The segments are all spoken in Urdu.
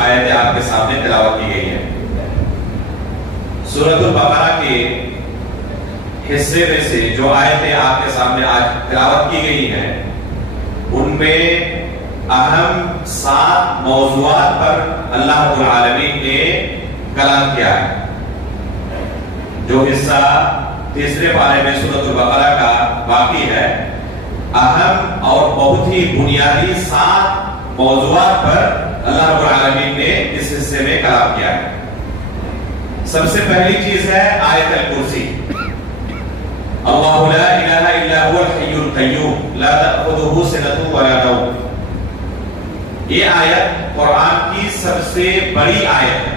آیتیں آپ کے سامنے تلاوت کی گئی ہیں۔ سورۃ البقرہ کے حصے میں سے جو آیتیں آپ کے سامنے آج تلاوت کی گئی ہیں ان میں اہم 7 موضوعات پر اللہ رب العالمین نے کلام کیا ہے۔ جو حصہ تیسرے پارے میں سورۃ البقرہ کا باقی ہے، اہم اور بہت ہی بنیادی 7 موضوعات پر اللہ رب العالمین نے اس حصے میں کلام کیا ہے۔ سب سے پہلی چیز ہے آیت الکرسی۔ اللہ لا الہ الا هو الحی القیوم لا تأخذہ سنۃ ولا نوم۔ یہ آیت قرآن کی سب سے بڑی آیت ہے۔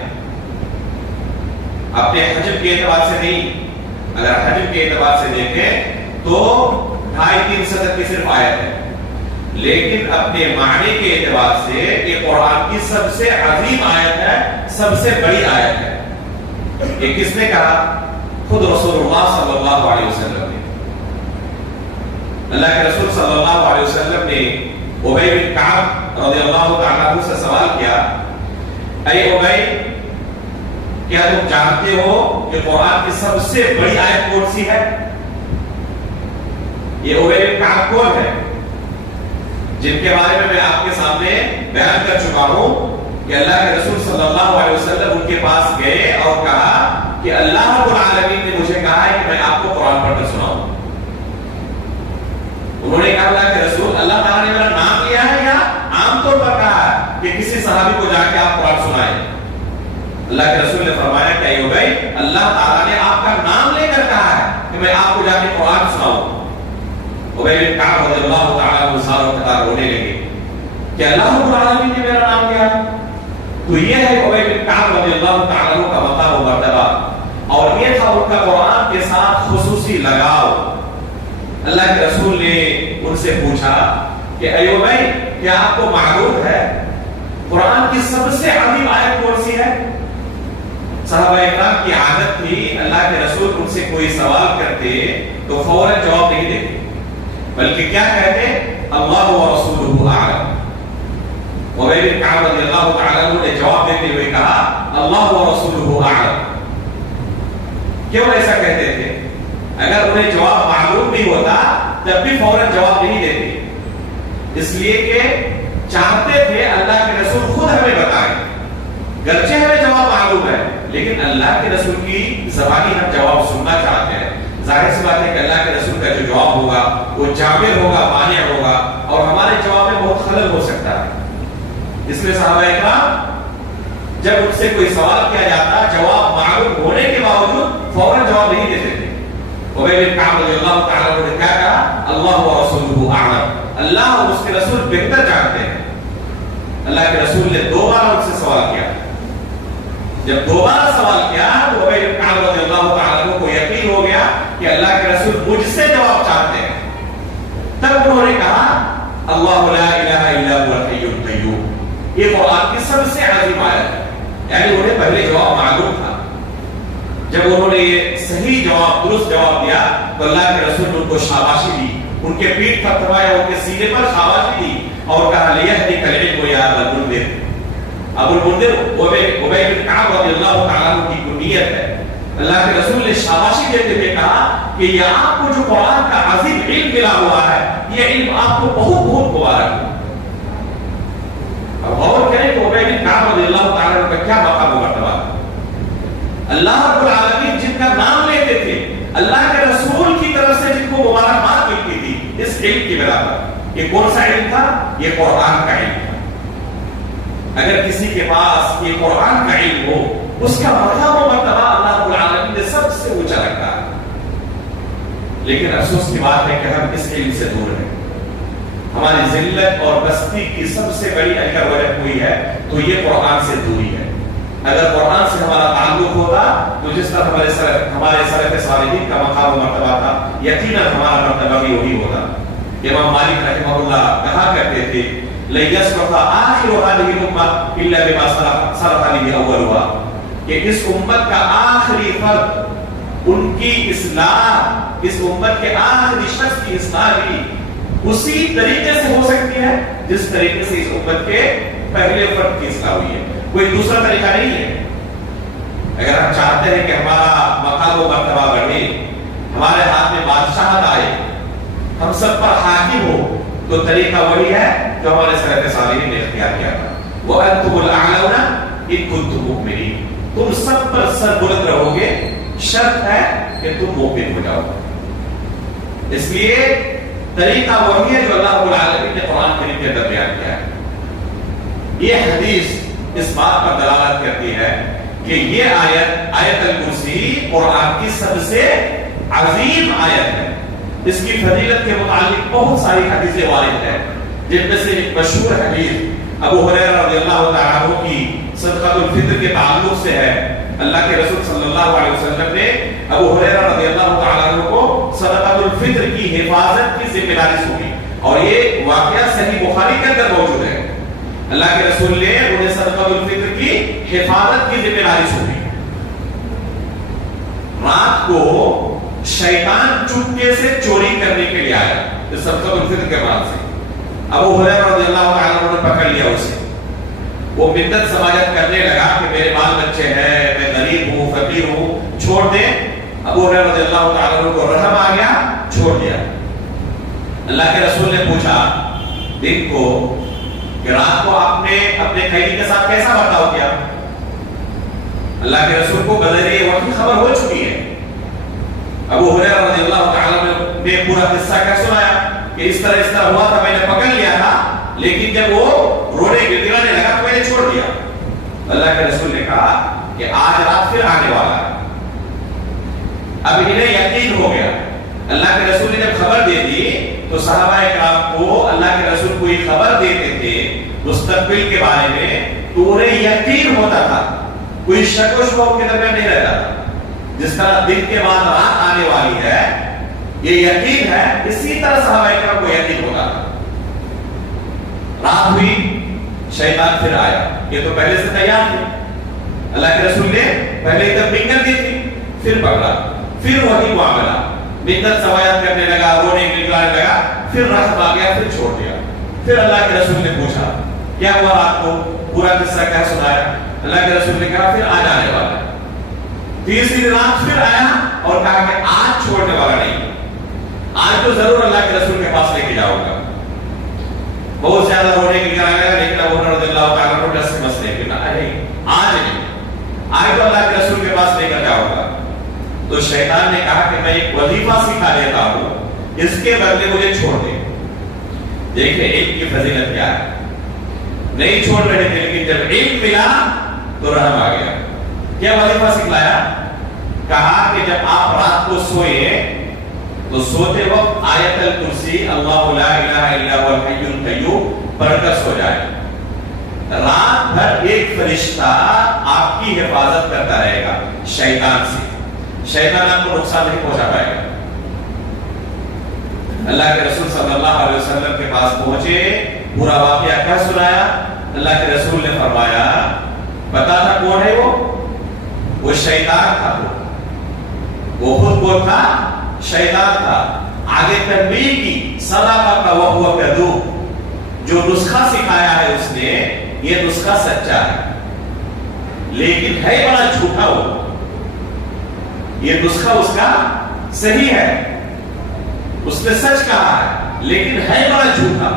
اپنے حجم کے اعتبار سے نہیں، اگر حجم کے اعتبار سے دیکھیں تو 2.5-3 صدر کی صرف آیت ہے، لیکن اپنے معنی کے اعتبار سے یہ قرآن کی سب سے عظیم آیت ہے، سب سے بڑی آیت ہے۔ یہ کس نے کہا؟ خود رسول اللہ صلی اللہ علیہ وسلم نے۔ اللہ کے رسول صلی اللہ علیہ وسلم نے ابی بن کعب رضی اللہ تعالیٰ عنہ سے سوال کیا، اے ابی، کیا تم جانتے ہو کہ قرآن کی سب سے بڑی آیت کون سی ہے؟ یہ ابی بن کعب کون ہے؟ جن کے بارے میں آپ کے سامنے بیان کر چکا ہوں کہ اللہ کے رسول صلی اللہ علیہ وسلم ان کے پاس گئے اور کہا کہ اللہ رب العالمین نے مجھے کہا ہے کہ میں آپ کو قرآن پڑھ کر سناؤں۔ انہوں نے کہا اللہ کے رسول، اللہ تعالیٰ نے میرا نام لیا ہے یا عام طور پر کہا ہے کہ کسی صحابی کو جا کے آپ قرآن سنائیں؟ اللہ کے رسول نے فرمایا کہ ایوب بھائی، اللہ تعالیٰ نے آپ کا نام لے کر کہا ہے کہ میں آپ کو جا کے قرآن سناؤں۔ ابی بن کعب رضی اللہ تعالیٰ عنہ ساروں کے ساتھ رونے لگے کہ اللہ رب العالمین نے میرا نام لیا۔ تو یہ ہے ابی بن کعب رضی اللہ تعالیٰ عنہ کا مقام و مرتبہ، اور یہ تھا ان کا قرآن کے ساتھ خصوصی لگاؤ۔ اللہ کے رسول نے ان سے پوچھا کہ ایوب بھائی، کیا آپ کو معلوم ہے قرآن کی سب سے عظیم آیت کون سی ہے؟ صحابہ اکرام کی عادت تھی، اللہ کے رسول ان سے کوئی سوال کرتے تو فوراً جواب نہیں دیتے، بلکہ کیا کہتے؟ اللہ و رسولہ اعلم۔ ابی بن کعب رضی اللہ تعالیٰ عنہ نے جواب دیتے ہوئے کہا اللہ و رسولہ اعلم۔ کیوں ایسا کہتے تھے؟ اگر انہیں جواب معلوم بھی ہوتا تب بھی فوراً جواب نہیں دیتے، اس لیے کہ چاہتے تھے اللہ کے رسول خود ہمیں بتائیں۔ گرچہ ہمیں جواب معلوم ہے لیکن اللہ کے رسول کی زبانی ہم جواب سننا چاہتے ہیں۔ ظاہر سی بات ہے کہ اللہ کے رسول کا جو جواب ہوگا وہ جامع ہوگا، مانع ہوگا، اور ہمارے جواب میں بہت خلل ہو سکتا ہے۔ اس لیے صحابہ اکرام جب ان سے کوئی سوال کیا جاتا، جواب معلوم ہونے کے باوجود فوراً جواب نہیں دیتے تھے۔ ابی بن کعب رضی اللہ تعالیٰ عنہ نے کیا کہا؟ اللہ و رسولہ اعلم، اللہ اور اس کے رسول بہتر جانتے ہیں۔ اللہ کے رسول نے 2 بار ان سے سوال کیا۔ جب 2 بار سوال کیا تو ابی بن کعب رضی اللہ تعالیٰ عنہ کو یقین ہو گیا کہ اللہ کے رسول مجھ سے جواب چاہتے ہیں۔ تب انہوں نے کہا اللہ لا الہ الا هو الحی القیوم۔ یہ قرآن کی سب سے عظیم آیت ہے، یعنی انہیں پہلے جواب معلوم تھا۔ جب انہوں نے یہ صحیح جواب، درست جواب دیا تو اللہ کے رسول نے ان کو شاباشی دی، ان کے پیٹھ پر تھپایا، ان کے سینے پر شاباشی دی اور کہا لیہدیک العلم یا ابا المنذر۔ ابو المنذر ابی بن کعب رضی اللہ تعالیٰ عنہ کی کنیت ہے۔ اللہ کے رسول نے شاباشی دیتے ہوئے کہا کہ یہ آپ کو جو قرآن کا عظیم علم ملا ہوا ہے، یہ علم آپ کو بہت بہت مبارک ہے۔ اب غور کریں کہ ابی بن کعب رضی اللہ تعالیٰ عنہ کا کیا مقام و مرتبہ ہے۔ اللہ رب العالمین جن کا نام لیتے تھے، اللہ کے رسول کی طرف سے جن کو مبارکباد ملتی تھی اس علم کی بنا پر، یہ کون سا علم تھا؟ یہ قرآن کا علم تھا۔ اگر کسی کے پاس یہ قرآن کا علم ہو، اس کا مقام و مرتبہ اللہ رب العالمین نے سب سے اونچا رکھا ہے۔ لیکن افسوس کی بات ہے کہ ہم اس علم سے دور ہیں۔ ہماری ذلت اور بستی کی سب سے بڑی اگر وجہ ہوئی ہے تو یہ قرآن سے دوری ہے۔ اگر قرآن سے ہمارا تعلق ہوتا تو جس طرح ہمارے سلف صالحین کا مقام و مرتبہ تھا، یقیناً ہمارا مرتبہ بھی وہی ہوتا۔ امام مالک رحمہ اللہ کہا کرتے تھے لَيَسْرَفَ آخِرُ هَذِهِ الْأُمَّةِ إِلَّا بِمَا سَرَفَ لِهِ أَوَّلُهَا، کہ اس امت کا آخری فرد، ان کی اصلاح، اس امت کے آخری شخص کی اصلاح بھی اسی طریقے سے ہو سکتی ہے جس طریقے سے اس امت کے پہلے فرد کی اصلاح ہوئی ہے۔ کوئی دوسرا طریقہ نہیں ہے. اگر ہم چاہتے ہیں کہ ہمارا مقام و مرتبہ بڑھے، ہمارے ہاتھ میں بادشاہت آئے، ہم سب پر حاکم ہو، تو طریقہ وہی ہے جو ہمارے سلف صالحین نے اختیار کیا تھا. وَأَنْتُمُ الْأَعْلَوْنَ إِن كُنتُم مُؤْمِنِينَ. تم سب پر سر بلند رہو گے، شرط ہے کہ تم مومن ہو جاؤ. اس لیے طریقہ وہی ہے جو اللہ رب العالمین نے قرآن کریم کے اندر بیان کیا ہے. یہ حدیث اس بات پر دلالت کرتی ہے کہ یہ آیت الکرسی قرآن کی سب سے عظیم آیت ہے. اس کی فضیلت کے متعلق بہت ساری حدیثیں وارد ہیں، جن میں سے ایک مشہور حدیث ابو ہریرہ رضی اللہ تعالیٰ عنہ کی صدقۃ الفطر کے تعلق سے ہے. اللہ کے رسول صلی اللہ علیہ وسلم نے ابو ہریرہ رضی اللہ تعالیٰ عنہ کو صدقۃ الفطر کی حفاظت کی ذمہ داری سونپی، اور یہ واقعہ صحیح بخاری کے اندر موجود ہے. اللہ کے رسول نے انہیں صدقۃ الفطر کی حفاظت کی ذمہ داری سونپی. رات کو شیطان چپکے سے چوری کرنے کے لیے آیا صدقۃ الفطر کے بعد سے. ابو ہریرہ رضی اللہ تعالیٰ عنہ نے پکڑ لیا اسے. وہ منت سماجت کرنے لگا کہ میرے بال بچے ہیں، میں غریب ہوں، فقیر ہوں، چھوڑ دیں. ابو ہریرہ رضی اللہ تعالیٰ عنہ کو رحم آ گیا، چھوڑ دیا. اللہ کے رسول نے پوچھا دن کو کہ رات کو آپ نے اپنے قیدی کے ساتھ کیسا برتاؤ کیا؟ اللہ کے رسول کو بذریعہ وحی خبر ہو چکی ہے. ابو ہریرہ رضی اللہ تعالیٰ نے پورا قصہ کیا سنایا کہ اس طرح ہوا تھا، میں نے پکڑ لیا تھا، لیکن جب وہ رونے گڑگڑانے لگا تو میں نے چھوڑ دیا. اللہ کے رسول نے کہا کہ آج رات پھر آنے والا ہے. اب انہیں یقین ہو گیا. اللہ کے رسول نے جب خبر دے دی تو صحابہ کرام کو اللہ کے رسول کو یہ خبر دیتے تھے مستقبل کے بارے میں تو انہیں یقین ہوتا تھا، کوئی شک و شبہ کے درمیان نہیں رہتا تھا. جس طرح دن کے بعد رات آنے والی ہے یہ یقین ہے، اسی طرح صحابہ کرام کو یقین ہوتا تھا. رات ہوئی، شیطان پھر آیا. یہ تو پہلے سے تیار تھے. اللہ کے رسول نے پہلے تبلیغ دی تھی، پھر پکڑا، پھر وہی معاملہ، منت سماجت کرنے لگا، رونے گڑگڑانے لگا، پھر رحم آ گیا، پھر چھوڑ دیا. پھر اللہ کے رسول نے پوچھا کیا ہوا رات کو، پورا قصہ کیا سنایا؟ اللہ کے رسول نے کہا پھر آج آنے والا ہے. تیسری رات پھر آیا اور کہا کہ آج چھوڑنے والا نہیں، آج تو ضرور اللہ کے رسول کے پاس لے کے جاؤ گا. بہت زیادہ رونے کی گرایا گیا، لیکن ابو ہریرہ رضی اللہ تعالیٰ عنہ سے مسئلے کہ آج نہیں، آج تو اللہ کے رسول کے پاس لے کر جاؤ گا. تو شیطان نے کہا کہ میں ایک وظیفہ سکھا دیتا ہوں، اس کے بدلے مجھے چھوڑ دے. دیکھیں علم کی فضیلت کیا ہے. نہیں چھوڑ رہے تھے، لیکن جب علم ملا تو رحم آ گیا. کیا وظیفہ سکھلایا؟ کہا کہ جب آپ رات کو سوئے تو سوتے وقت آیت الکرسی اللہ لا الہ الا هو الحی القیوم پڑھ کر سو جائے. رات بھر ایک فرشتہ آپ کی حفاظت کرتا رہے گا شیطان سے. شیطان آپ کو نقصان نہیں پہنچا پائے گا. اللہ کے رسول صلی اللہ علیہ وسلم کے پاس پہنچے، پورا واقعہ کیا سنایا. اللہ کے رسول نے فرمایا پتا تھا کون ہے وہ شیطان تھا. وہ خود کون تھا؟ شیطان تھا. آگے تنبیہ کی صدق وهو کذوب. جو نسخہ سکھایا ہے اس نے، یہ نسخہ سچا ہے لیکن ہے بڑا جھوٹا. وہ یہ نسخہ اس کا صحیح ہے، اس نے سچ کہا ہے لیکن ہے بڑا جھوٹا.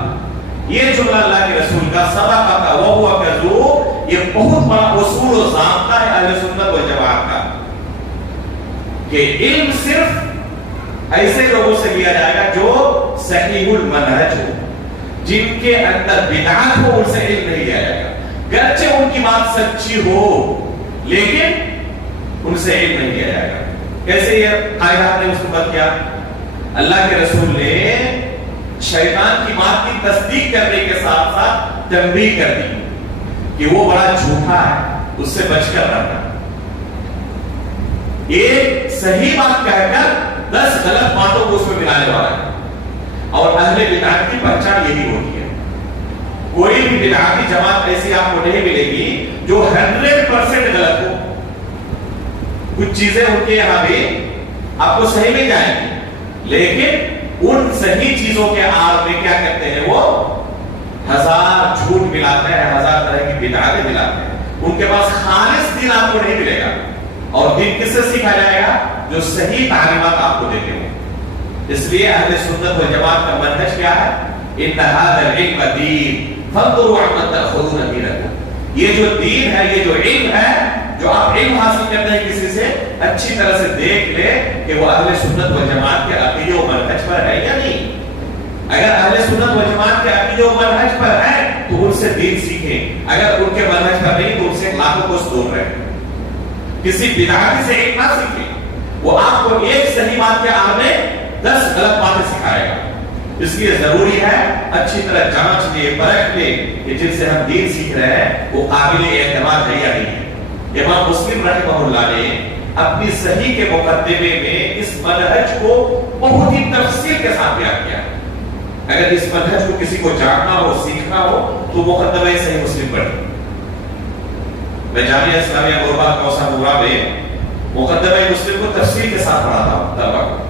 یہ جملہ اللہ کے رسول کا صدق وهو کذوب، یہ بہت بڑا اصول و ضابطہ ہے اہل سنت والجماعت کا کہ علم صرف ایسے لوگوں سے لیا جائے گا جو صحیح المنہج ہو، جن کے اندر بدعت ہو، ان سے علم نہیں لیا جائے گا. گرچہ ان کی بات سچی ہو لیکن ان سے علم نہیں لیا جائے گا. کیسے یہ قاعدہ نے اس کو بات کیا؟ اللہ کے رسول نے شیطان کی بات کی تصدیق کرنے کے ساتھ ساتھ تنبیہ کر دی کہ وہ بڑا جھوٹا ہے، اس سے بچ کر رہنا. ایک صحیح بات کہہ کر 10 غلط باتوں کو اس میں ملانے والا ہے. اور اہل بدعت کی پہچان یہی ہوتی ہے. کوئی بھی بدعتی جماعت ایسی آپ کو نہیں ملے گی جو 100% غلط ہو. کچھ چیزیں ان کے یہاں بھی آپ کو صحیح مل جائیں گی، لیکن ان صحیح چیزوں کے آڑ میں کیا کرتے ہیں؟ وہ 1000 جھوٹ ملاتے ہیں، 1000 طرح کی بدعتیں ملاتے ہیں. ان کے پاس خالص دین آپ کو نہیں ملے گا. اور دین کس سے سیکھا جائے گا؟ جو صحیح تعلیمات آپ کو دیتے ہوں. اس لیے اہل سنت والجماعت کا منہج کیا ہے؟ ان هذا العلم دین فانظروا عمن تاخذون دینکم. یہ جو دین ہے، یہ جو علم ہے، جو آپ علم حاصل کرتے ہیں کسی سے، اچھی طرح سے دیکھ لے کہ وہ اہل سنت والجماعت کے عقیدے و منہج پر ہے یا نہیں. اگر اہل سنت والجماعت کے عقیدے و منہج پر ہے تو ان سے دین سیکھیں. اگر ان کے منہج پر نہیں تو ان سے لاکھوں کوس دور رہیں. کسی بدعتی سے ایک نہ سیکھیں، وہ آپ کو ایک صحیح بات کے آڑ میں 10 غلط باتیں سکھائے گا. اس لیے ضروری ہے اچھی طرح جانچ لے، پرکھ لے کہ جن سے ہم دین سیکھ رہے ہیں وہ قابل اعتماد ہے یا نہیں ہے. امام مسلم رحمہ اللہ نے اپنی صحیح کے مقدمے میں اس منہج کو بہت ہی تفصیل کے ساتھ بیان کیا. اگر اس منہج کو کسی کو جاننا ہو، سیکھنا ہو تو مقدمہ صحیح مسلم پڑھیں. میں جامعہ اسلامیہ غربات کوثر نورہ میں مقدمہ مسلم کو تفصیل کے ساتھ پڑھاتا ہوں طلبہ کو،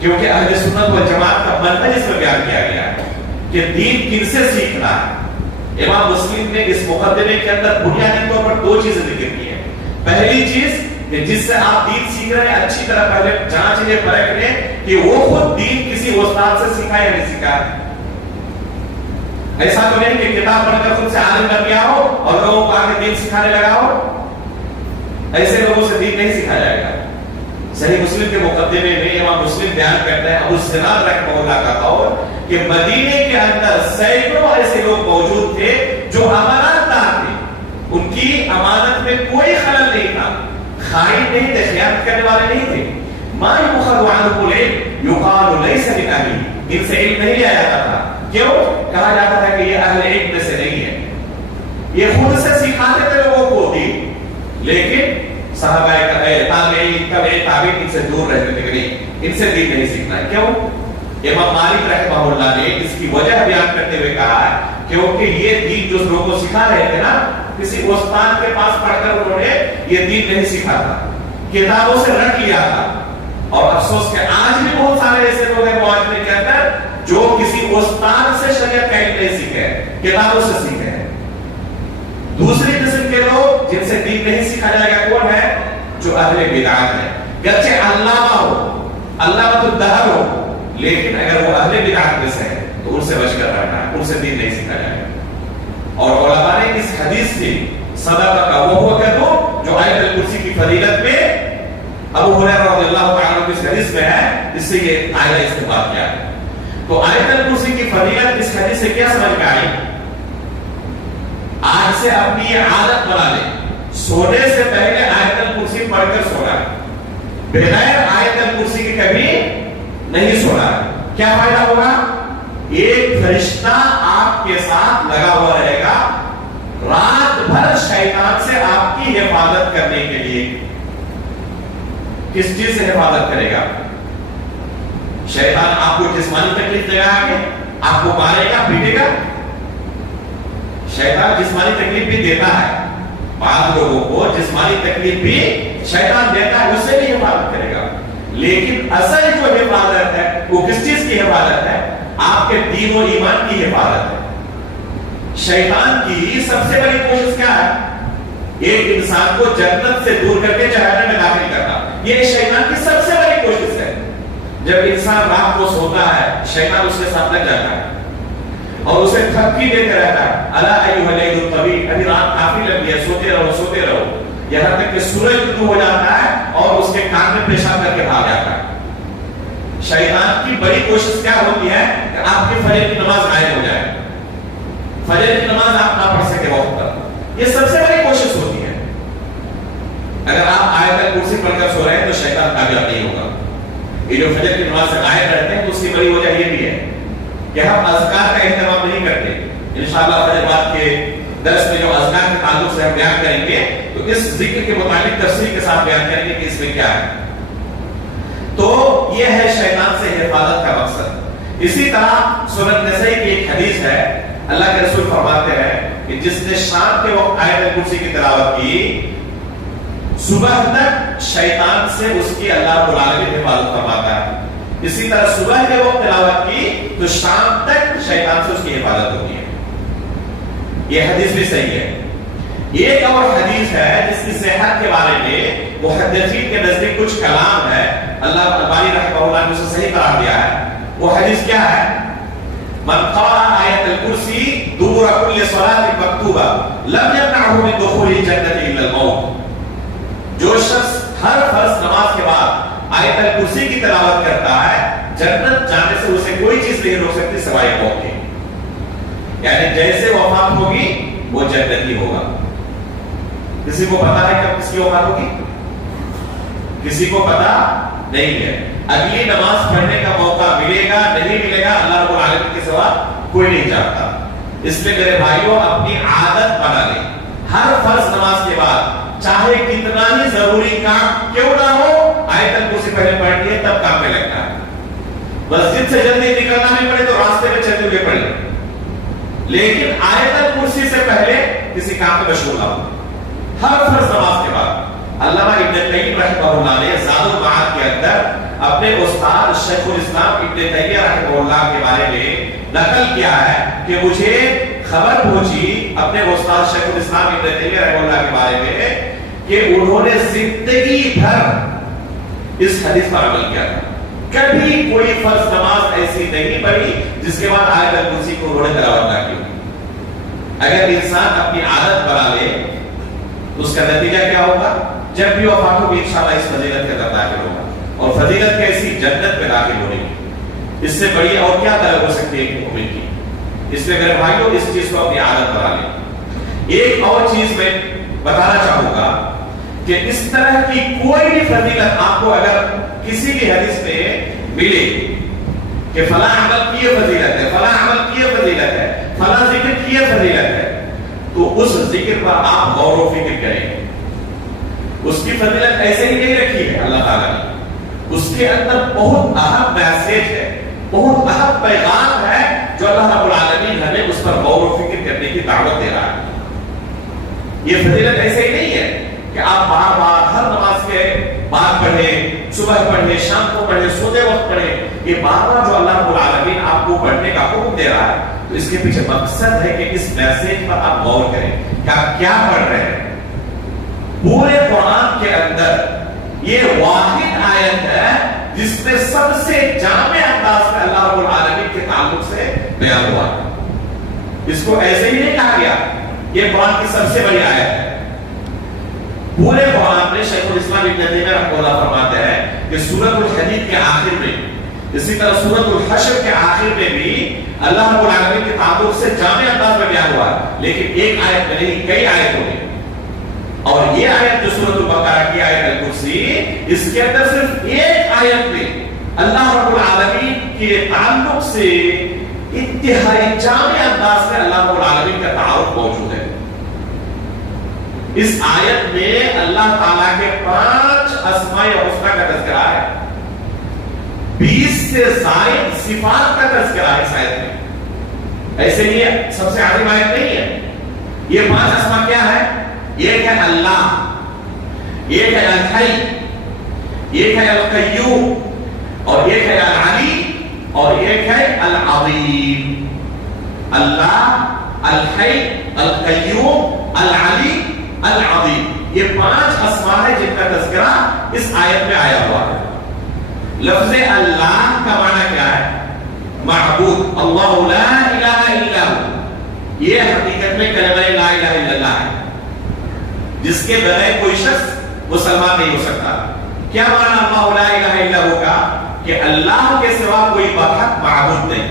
کیونکہ اہل سنت والجماعت کا منہج اس میں بیان کیا گیا ہے کہ دین کن سے سیکھنا ہے. امام مسلم نے اس مقدمے کے اندر بنیادی طور پر 2 چیزیں ذکر کی ہیں. پہلی چیز کہ جس سے آپ دین سیکھ رہے ہیں اچھی طرح پہلے جانچ لیں، پرکھ لیں کہ وہ خود دین کسی استاد سے سیکھا یا نہیں سیکھا. ایسا تو نہیں کہ کتاب پڑھ کر خود سے عالم بن گیا ہو اور لوگوں کو آگے دین سکھانے لگا ہو. ایسے لوگوں سے دین نہیں سیکھا جائے گا. صحیح مسلم کے مقدمے میں امام مسلم بیان کرتے ہیں ابو الزناد رحمہ اللہ کا قول کہ مدینے کے اندر سینکڑوں ایسے لوگ موجود تھے جو امانت دار تھے. ان کی امانت میں کوئی خلل نہیں تھا، خائن نہیں تھے، خیانت کرنے والے نہیں تھے. ما يؤخذ عنه العلم يقال ليس من اهله. ان سے علم نہیں لیا جاتا تھا. کیوں؟ کہا جاتا تھا کہ یہ اہل علم میں سے نہیں ہے. یہ خود سے سکھاتے تھے لوگوں کو دین، لیکن صحابہ تابعین ان سے دور رہتے تھے کہ نہیں، ان سے دین نہیں سیکھنا ہے. کیوں؟ امام مالک رحمہ اللہ نے اس کی وجہ بیان کرتے ہوئے کہا ہے کیونکہ یہ دین جو لوگوں کو سکھا رہے تھے نا، کسی استاد کے پاس پڑھ کر انہوں نے یہ دین نہیں سیکھا تھا، کتابوں سے رٹ لیا تھا. اور افسوس کہ آج بھی بہت سارے ایسے لوگ ہیں معاشرے کے اندر جو کسی استاد سے شریعت کا علم نہیں سیکھے، کتابوں سے سیکھے ہیں. دوسری قسم کے لوگ جن سے دین نہیں سیکھا جائے گا کون ہے؟ جو اہل بدعت ہے. گرچہ علامہ ہو، علامہ الدہر ہو، لیکن اگر وہ اہل بدعت میں سے ہے تو ان سے بچ کر رہنا ہے، ان سے دین نہیں سیکھا جائے گا. اور علماء نے اس حدیث سے صدقہ کا وہ ہوا کہ جو آیت الکرسی کی فضیلت میں ابو ہریرہ رضی اللہ تعالی عنہ کی اس حدیث میں ہے، اس سے یہ آیت استنباط کیا ہے. تو آیت الکرسی کی فضیلت اس حدیث سے کیا سمجھ میں آئی؟ آج سے اپنی یہ عادت بنا لیں، سونے سے پہلے آیت الکرسی پڑھ کر سونا ہے، بغیر آیت الکرسی کے کبھی نہیں سونا ہے. کیا فائدہ ہوگا؟ ایک فرشتہ آپ کے ساتھ لگا ہوا رہے گا رات بھر شیطان سے آپ کی حفاظت کرنے کے لیے. کس چیز سے حفاظت کرے گا؟ شیطان آپ کو جسمانی تکلیف دے گا، آپ کو مارے گا، پیٹے گا. شیطان جسمانی تکلیف بھی دیتا ہے، بعض لوگوں کو جسمانی تکلیف بھی شیطان دیتا ہے، اس سے بھی حفاظت کرے گا. لیکن اصل جو حفاظت ہے وہ کس چیز کی حفاظت ہے؟ آپ کے دین و ایمان کی حفاظت ہے. شیطان کی سب سے بڑی کوشش کیا ہے؟ ایک انسان کو جنت سے دور کر کے جہنم میں داخل کرنا. یہ شیطان کی سب سے بڑی کوشش ہے. جب انسان رات کو سوتا ہے شیطان اس کے ساتھ لگ جاتا ہے اور اسے تھپکی دیتے رہتا ہے، الا ایھا اللیل الطویل، ابھی رات کافی لمبی ہے، سوتے رہو سوتے رہو، یہاں تک کہ سورج طلوع ہو جاتا ہے اور اس کے کان میں پیشاب کر کے بھاگ جاتا ہے. شیطان کی بڑی کوشش کیا ہوتی ہے کہ آپ کی فجر کی نماز غائب ہو جائے، فجر کی نماز آپ نہ پڑھ سکے وقت پر. یہ سب سے بڑی کوشش ہوتی ہے. اگر آپ آیت الکرسی پڑھ کر سو رہے ہیں تو شیطان کامیاب نہیں ہوگا. یہ جو فجر کی نماز سے غائب رہتے ہیں تو اس کی بڑی وجہ یہ بھی ہے کہ ہم اذکار کا اہتمام نہیں کرتے. انشاءاللہ فجر بعد کے درس میں جو اذکار کے تعلق سے ہم بیان کریں گے تو اس ذکر کے متعلق تفصیل کے ساتھ بیان کریں گے کہ اس میں کیا ہے. تو یہ ہے شیطان سے حفاظت کا مقصد. اسی طرح سنن نسائی کی ایک حدیث ہے، اللہ کے رسول فرماتے ہیں کہ جس نے شام کے وقت آیت الکرسی کی تلاوت کی صبح تک شیطان سے اس کی اللہ رب العالمین حفاظت فرماتا ہے. اسی طرح صبح کے وقت تلاوت کی تو شام تک شیطان سے اس کی حفاظت ہوتی ہے. یہ حدیث بھی صحیح ہے. ایک اور حدیث ہے جس کی صحت کے بارے میں محدثین کے نزدیک کچھ کلام ہے، اللہ البانی رحمہ اللہ نے اسے صحیح قرار دیا ہے۔ وہ حدیث کیا ہے؟ من قرأ آیت الکرسی دبر کل صلاۃ مکتوبہ لم یمنعہ من دخول الجنۃ الا الموت۔ جو شخص ہر فرض نماز کے بعد آیت الکرسی کی تلاوت کرتا ہے، جنت جانے سے اسے کوئی چیز نہیں روک سکتی سوائے موت کے۔ یعنی جیسے وفات ہوگی وہ جنتی ہوگا۔ کسی کو پتا ہے کب کس کی وفات ہوگی؟ کسی کو پتا نہیں ہے۔ اگلی نماز پڑھنے کا موقع ملے گا نہیں ملے گا اللہ رب العالمین کے سوا کوئی نہیں جانتا۔ اس لیے میرے بھائیوں اپنی عادت بنا لیں، ہر فرض نماز کے بعد چاہے کتنا ہی ضروری کام کیوں نہ ہو، آیت الکرسی پہلے پڑھنی ہے تب کام میں لگنا ہے۔ مسجد سے جلدی نکلنا نہیں پڑے تو راستے میں چلتے ہوئے پڑھ لیں، لیکن آیت الکرسی سے پہلے کسی کام میں مشغول نہ ہو۔ ہر فرض نماز کے بعد علامہ ابن قیم رحمہ اللہ نے زاد المعاد کے اندر اپنے استاد شیخ الاسلام ابن تیمیہ رحمہ اللہ کے بارے میں نقل کیا ہے کہ مجھے خبر پہنچی اپنے استاد شیخ الاسلام ابن تیمیہ رحمہ اللہ کے بارے میں کہ انہوں نے زندگی بھر اس حدیث پر عمل کیا تھا۔ کبھی کوئی فرض نماز ایسی نہیں پڑھی جس کے بعد آیت الکرسی کو انہوں نے تلاوت نہ کی۔ اگر انسان اپنی عادت بنا لے تو اس کا نتیجہ کیا ہوگا؟ جب بھی وفات ہوگی انشاءاللہ اس فضیلت کے اندر داخل ہوگا، اور فضیلت کیسی؟ جنت میں داخل ہونے کی۔ اس سے بڑی اور کیا طلب ہو سکتی ہے ایک مومن کی؟ اس لیے میرے بھائیوں اس چیز کو اپنی عادت بنا لیں۔ ایک اور چیز میں بتانا چاہوں گا کہ اس طرح کی کوئی بھی فضیلت آپ کو اگر کسی بھی حدیث میں ملے کہ فلاں عمل کی فضیلت ہے، فلاں عمل کی فضیلت ہے، فلاں ذکر کی فضیلت ہے، تو اس ذکر پر آپ غور و فکر کریں۔ اس کی فضیلت ایسے ہی نہیں رکھی ہے اللہ تعالیٰ نے، اس کے اندر بہت اہم میسج ہے، بہت اہم پیغام ہے جو اللہ رب العالمین ہمیں اس پر غور و فکر کرنے کی دعوت دے رہا ہے۔ یہ فضیلت ایسے ہی نہیں ہے کہ آپ بار بار ہر نماز کے بعد پڑھیں، صبح پڑھیں، شام کو پڑھیں، سوتے وقت پڑھیں۔ یہ بار بار جو اللہ رب العالمین آپ کو پڑھنے کا حکم دے رہا ہے تو اس کے پیچھے مقصد ہے کہ اس میسج پر آپ غور کریں کہ آپ کیا پڑھ رہے ہیں۔ پورے قرآن کے اندر یہ واحد آیت ہے جس میں سب سے جامع انداز میں اللہ رب العالمین کے تعلق سے بیان ہوا ہے۔ اس کو ایسے ہی نہیں کہا گیا یہ قرآن کی سب سے بڑی آیت ہے۔ پورے قرآن میں شیخ الاسلام ابن تیمیہ رحمہ اللہ فرماتے ہیں کہ سورۃ الحدید کے آخر میں، اسی طرح سورۃ الحشر کے آخر میں بھی اللہ رب العالمین کے تعلق سے جامع انداز میں بیان ہوا ہے، لیکن ایک آیت میں نہیں کئی آیتوں میں۔ اور یہ آیت جو سورۃ البقرہ کی آیت الکرسی، اس کے اندر صرف ایک آیت میں اللہ رب العالمین کے تعلق سے انتہائی جامع انداز میں اللہ رب العالمین کا تعارف موجود ہے۔ اس آیت میں اللہ تعالیٰ کے 5 اسماء الحسنی کا تذکرہ ہے، 20 سے زائد صفات کا تذکرہ ہے اس آیت میں۔ ایسے یہ سب سے عظیم آیت نہیں ہے۔ یہ 5 اسماء کیا ہے؟ ایک ہے اللہ، ایک ہے الحی، ایک ہے القیوم، اور ایک ہے العلی، اور ایک ہے العظیم۔ اللہ، الحی، القیوم، العلی، العظیم، یہ 5 اسماء ہے جن کا تذکرہ اس آیت میں آیا ہوا ہے۔ لفظ اللہ کا معنی کیا ہے؟ معبود، اللہ لا الہ الا ہو۔ یہ حقیقت میں کلمہ لا الہ الا اللہ ہے، جس کے بغیر کوئی شخص مسلمان نہیں ہو سکتا۔ کیا معنی اللہ لا الہ الا ہو کا؟ کہ اللہ کے سوا کوئی برحق معبود نہیں،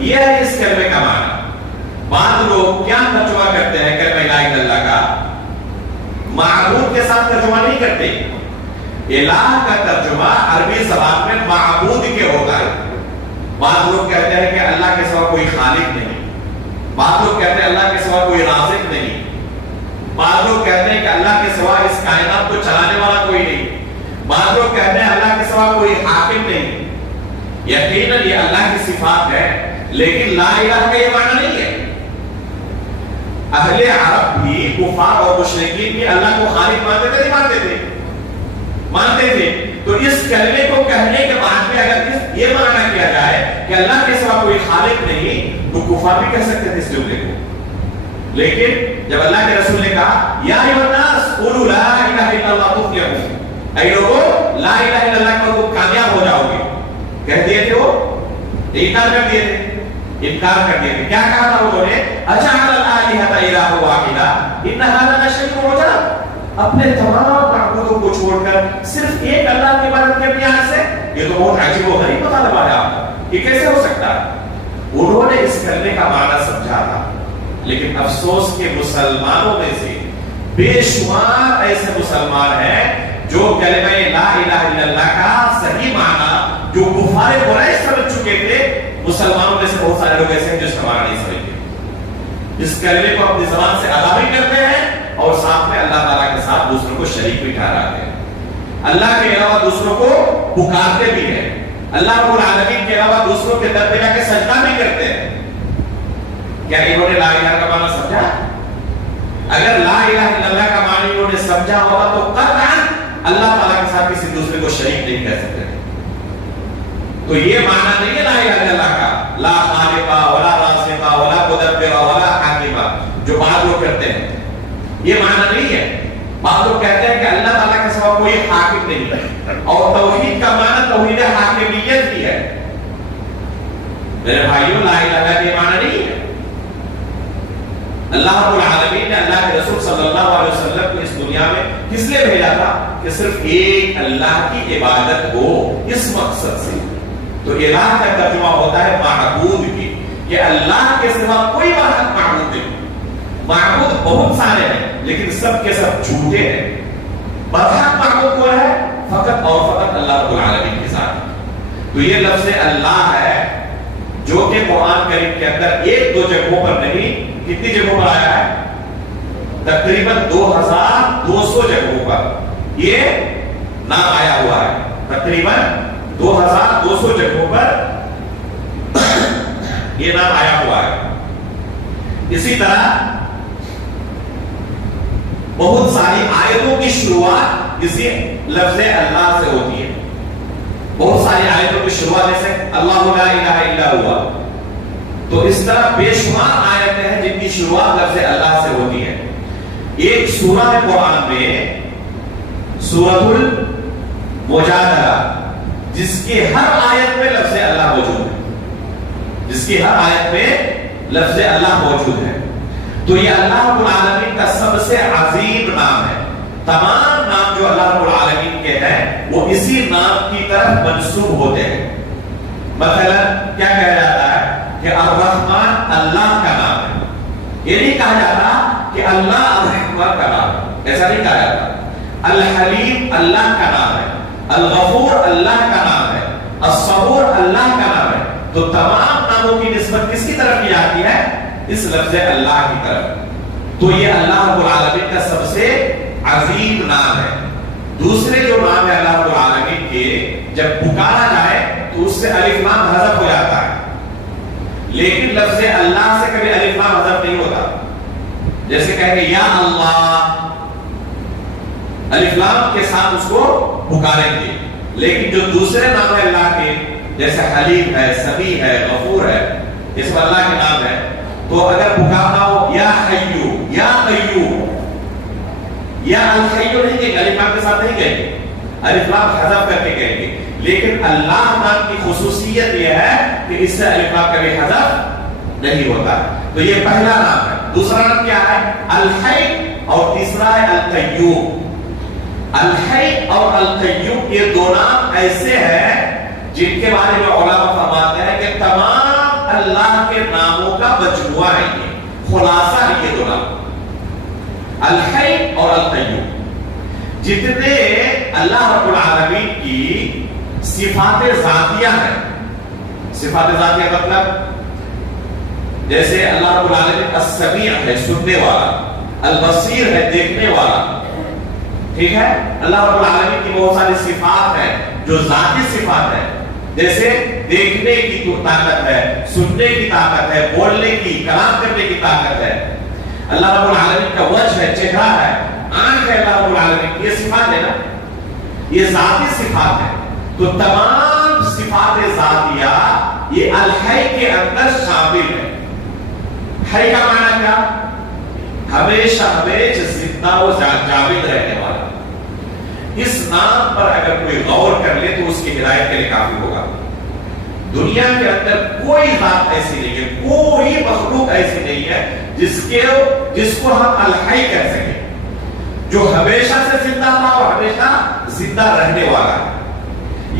یہ ہے اس کلمے کا معنی۔ بعض لوگ کیا ترجمہ کرتے ہیں کلمہ لا الہ الا اللہ کا؟ معبود کے ساتھ ترجمہ نہیں کرتے۔ الہ کا ترجمہ عربی زبان میں معبود کے ہوتا ہے۔ بعض لوگ کہتے ہیں کہ اللہ کے سوا کوئی خالق نہیں، بعض لوگ کہتے ہیں اللہ کے سوا کوئی رازق نہیں، بعض لوگ کہتے ہیں کہ اللہ کے سوا اس کائنات کو چلانے والا کوئی نہیں، بعض لوگ کہتے ہیں اللہ کے سوا کوئی حاکم نہیں۔ یقیناً یہ اللہ کی صفات ہے، لیکن لا الہ کا یہ معنی نہیں ہے۔ اہل عرب بھی، کفار اور مشرکین بھی اللہ کو خالق مانتے تھے نہیں مانتے تھے؟ مانتے تھے۔ تو اس کلمے کو کہنے کے بعد میں اگر یہ معنی کیا جائے کہ اللہ کے سوا کوئی خالق نہیں، تو کفار بھی کہہ سکتے تھے اس جملے کو۔ لیکن جب اللہ کے رسول نے کہا یا ایھا الناس قولوا لا الہ الا اللہ تفلحوا، اے لوگوں لا الہ الا اللہ کہو کامیاب ہو جاؤ گے، کہہ دیے تھے وہ انکار کر دیے تھے، کیا کہا تھا انہوں نے؟ اجعل الالہۃ الہ واحدہ ان ھذا لشیء عجاب، اپنے تمام معبودوں کو چھوڑ کر صرف ایک اللہ کی عبادت کرنے سے، یہ تو بہت عجیب و غریب مطالبہ ہے آپ کا، یہ کیسے ہو سکتا ہے؟ انہوں نے اس کرنے کا معنی سمجھا تھا، لیکن افسوس کے مسلمانوں میں سے بے شمار ایسے مسلمان ہیں جو کلمہ لا الہ الا اللہ کا صحیح معنی جو کفار قریش سمجھ چکے تھے، مسلمانوں میں سے بہت سارے لوگ ایسے ہیں جو اس کا معنی نہیں سمجھتے، اس کلمے کو اپنی زبان سے ادا بھی کرتے ہیں اور ساتھ میں اللہ تعالیٰ کے ساتھ دوسروں کو شریک بھی ٹھہراتے ہیں، اللہ کے علاوہ دوسروں کو پکارتے بھی ہیں، اللہ رب العالمین کے علاوہ دوسروں کے در پہ جا کے سجدہ بھی کرتے ہیں۔ کیا انہوں نے لا الہ کا معنی سمجھا؟ اگر لا الہ الا اللہ کا معنی انہوں نے سمجھا ہوگا تو قطعاً اللہ تعالیٰ کے ساتھ کسی دوسرے کو شریک نہیں کہہ سکتے۔ تو یہ معنی نہیں ہے لا الہ الا اللہ کا، لا خالق ولا رازق ولا مدبر ولا حاکم جو بعض لوگ کرتے ہیں، یہ معنی نہیں ہے۔ بعض لوگ کہتے ہیں کہ اللہ تعالیٰ کے سوا کوئی حاکم نہیں ہے، اور توحید کا معنی توحید حاکمیت بھی ہے۔ میرے بھائیوں، لا الہ کے معنی نہیں ہے۔ اللہ رب العالمین نے اللہ کے رسول صلی اللہ علیہ وسلم کو اس دنیا میں کس لیے بھیجا تھا؟ کہ صرف ایک اللہ کی عبادت ہو، اس مقصد سے۔ تو الہ کا ترجمہ ہوتا ہے معبود کی، کہ اللہ کے سوا کوئی واحد معبود نہیں۔ معبود بہت سارے ہیں لیکن سب کے سب جھوٹے ہیں۔ برحق معبود کون ہے؟ فقط اور فقط اللہ رب العالمین کے ساتھ۔ تو یہ لفظ اللہ ہے جو کہ قرآن کریم کے اندر ایک دو جگہوں پر نہیں، کتنی جگہوں پر آیا ہے؟ تقریباً 2200 جگہوں پر یہ نام آیا ہوا ہے، تقریباً 2200 جگہوں پر یہ نام آیا ہوا ہے۔ اسی طرح بہت ساری آیتوں کی شروعات اسی لفظ اللہ سے ہوتی ہے۔ بہت ساری آیتوں کی شروعات جیسے اللہ لا الہ الا ہوا، تو اس طرح بے شمار آیتیں ہیں جن کی شروعات لفظ اللہ سے ہوتی ہے۔ ایک سورہ ہے قرآن میں، سورۃ المجادلہ، جس کی ہر آیت میں لفظ اللہ موجود ہے، جس کی ہر آیت میں لفظ اللہ موجود ہے۔ تو یہ اللہ رب العالمین کا سب سے عظیم نام ہے۔ تمام نام جو اللہ رب العالمین کے ہیں وہ اسی نام کی طرف منسوب ہوتے ہیں۔ مثلا کیا کہا جاتا ہے کہ الرحمن اللہ کا نام ہے، یہ نہیں کہا جاتا کہ اللہ الرحمن کا نام ہے، ایسا نہیں کہا جاتا۔ الحلیم اللہ کا نام ہے، الغفور اللہ کا نام ہے، الصبور اللہ کا نام ہے۔ تو تمام ناموں کی نسبت کس کی طرف کی جاتی ہے؟ اس لفظ اللہ کی طرف۔ تو یہ اللہ رب العالمین کا سب سے عظیم نام ہے۔ دوسرے جو نام ہے اللہ رب العالمین کے، جب پکارا جائے تو اس سے الف لام حذف ہو جاتا ہے، لیکن لفظ اللہ سے کبھی الف لام حذف نہیں ہوتا۔ جیسے کہیں گے یا اللہ، الف لام کے ساتھ اس کو پکاریں گے، لیکن جو دوسرے نام ہے اللہ کے، جیسے حلیم ہے، سمیع ہے، غفور ہے، اس میں اللہ کے نام ہے، تو اگر پکارنا ہو یا حیو یا قیوم، یا الحیو نہیں کہیں گے، الف لام کے ساتھ نہیں کہیں گے، الف لام حذف کر کے کہیں گے۔ لیکن اللہ نام کی خصوصیت یہ ہے کہ اس سے الف لام کبھی حذف نہیں ہوتا۔ تو یہ پہلا نام ہے۔ دوسرا نام کیا ہے؟ الحی، اور تیسرا ہے القیوم۔ الحی اور القیوم یہ دو نام ایسے ہیں جن کے بارے میں علماء فرماتے ہیں کہ تمام اللہ کے ناموں کا مجموعہ ہے، یہ خلاصہ ہے یہ دو نام، الحی اور القیوم۔ جتنے اللہ رب العالمین کی صفات ذاتیہ ہیں، صفات ذاتیہ مطلب جیسے اللہ رب العالمین السمیع ہے، سننے والا، البصیر ہے، دیکھنے والا، ٹھیک ہے۔ اللہ رب العالمین کی بہت ساری صفات ہیں جو ذاتی صفات ہیں، جیسے دیکھنے کی طاقت ہے، سننے کی طاقت ہے، بولنے کی، کلام کرنے کی طاقت ہے۔ اللہ رب العالمین کا وجہ ہے، چہرہ ہے، آنکھ ہے اللہ رب العالمین کی، یہ صفات ہے نا، یہ ذاتی صفات ہے۔ تو تمام صفات ذاتیہ یہ الحی کے اندر شامل ہے۔ حی کا معنی کیا؟ ہمیشہ ہمیشہ زندہ و جاوید رہنے والا. اس نام پر اگر کوئی غور کر لے تو اس کی ہدایت کے لیے کافی ہوگا. دنیا کے اندر کوئی ذات ایسی نہیں ہے, کوئی مخلوق ایسی نہیں ہے جس کو ہم الحی کہہ سکیں, جو ہمیشہ سے زندہ تھا اور ہمیشہ زندہ رہنے والا ہے.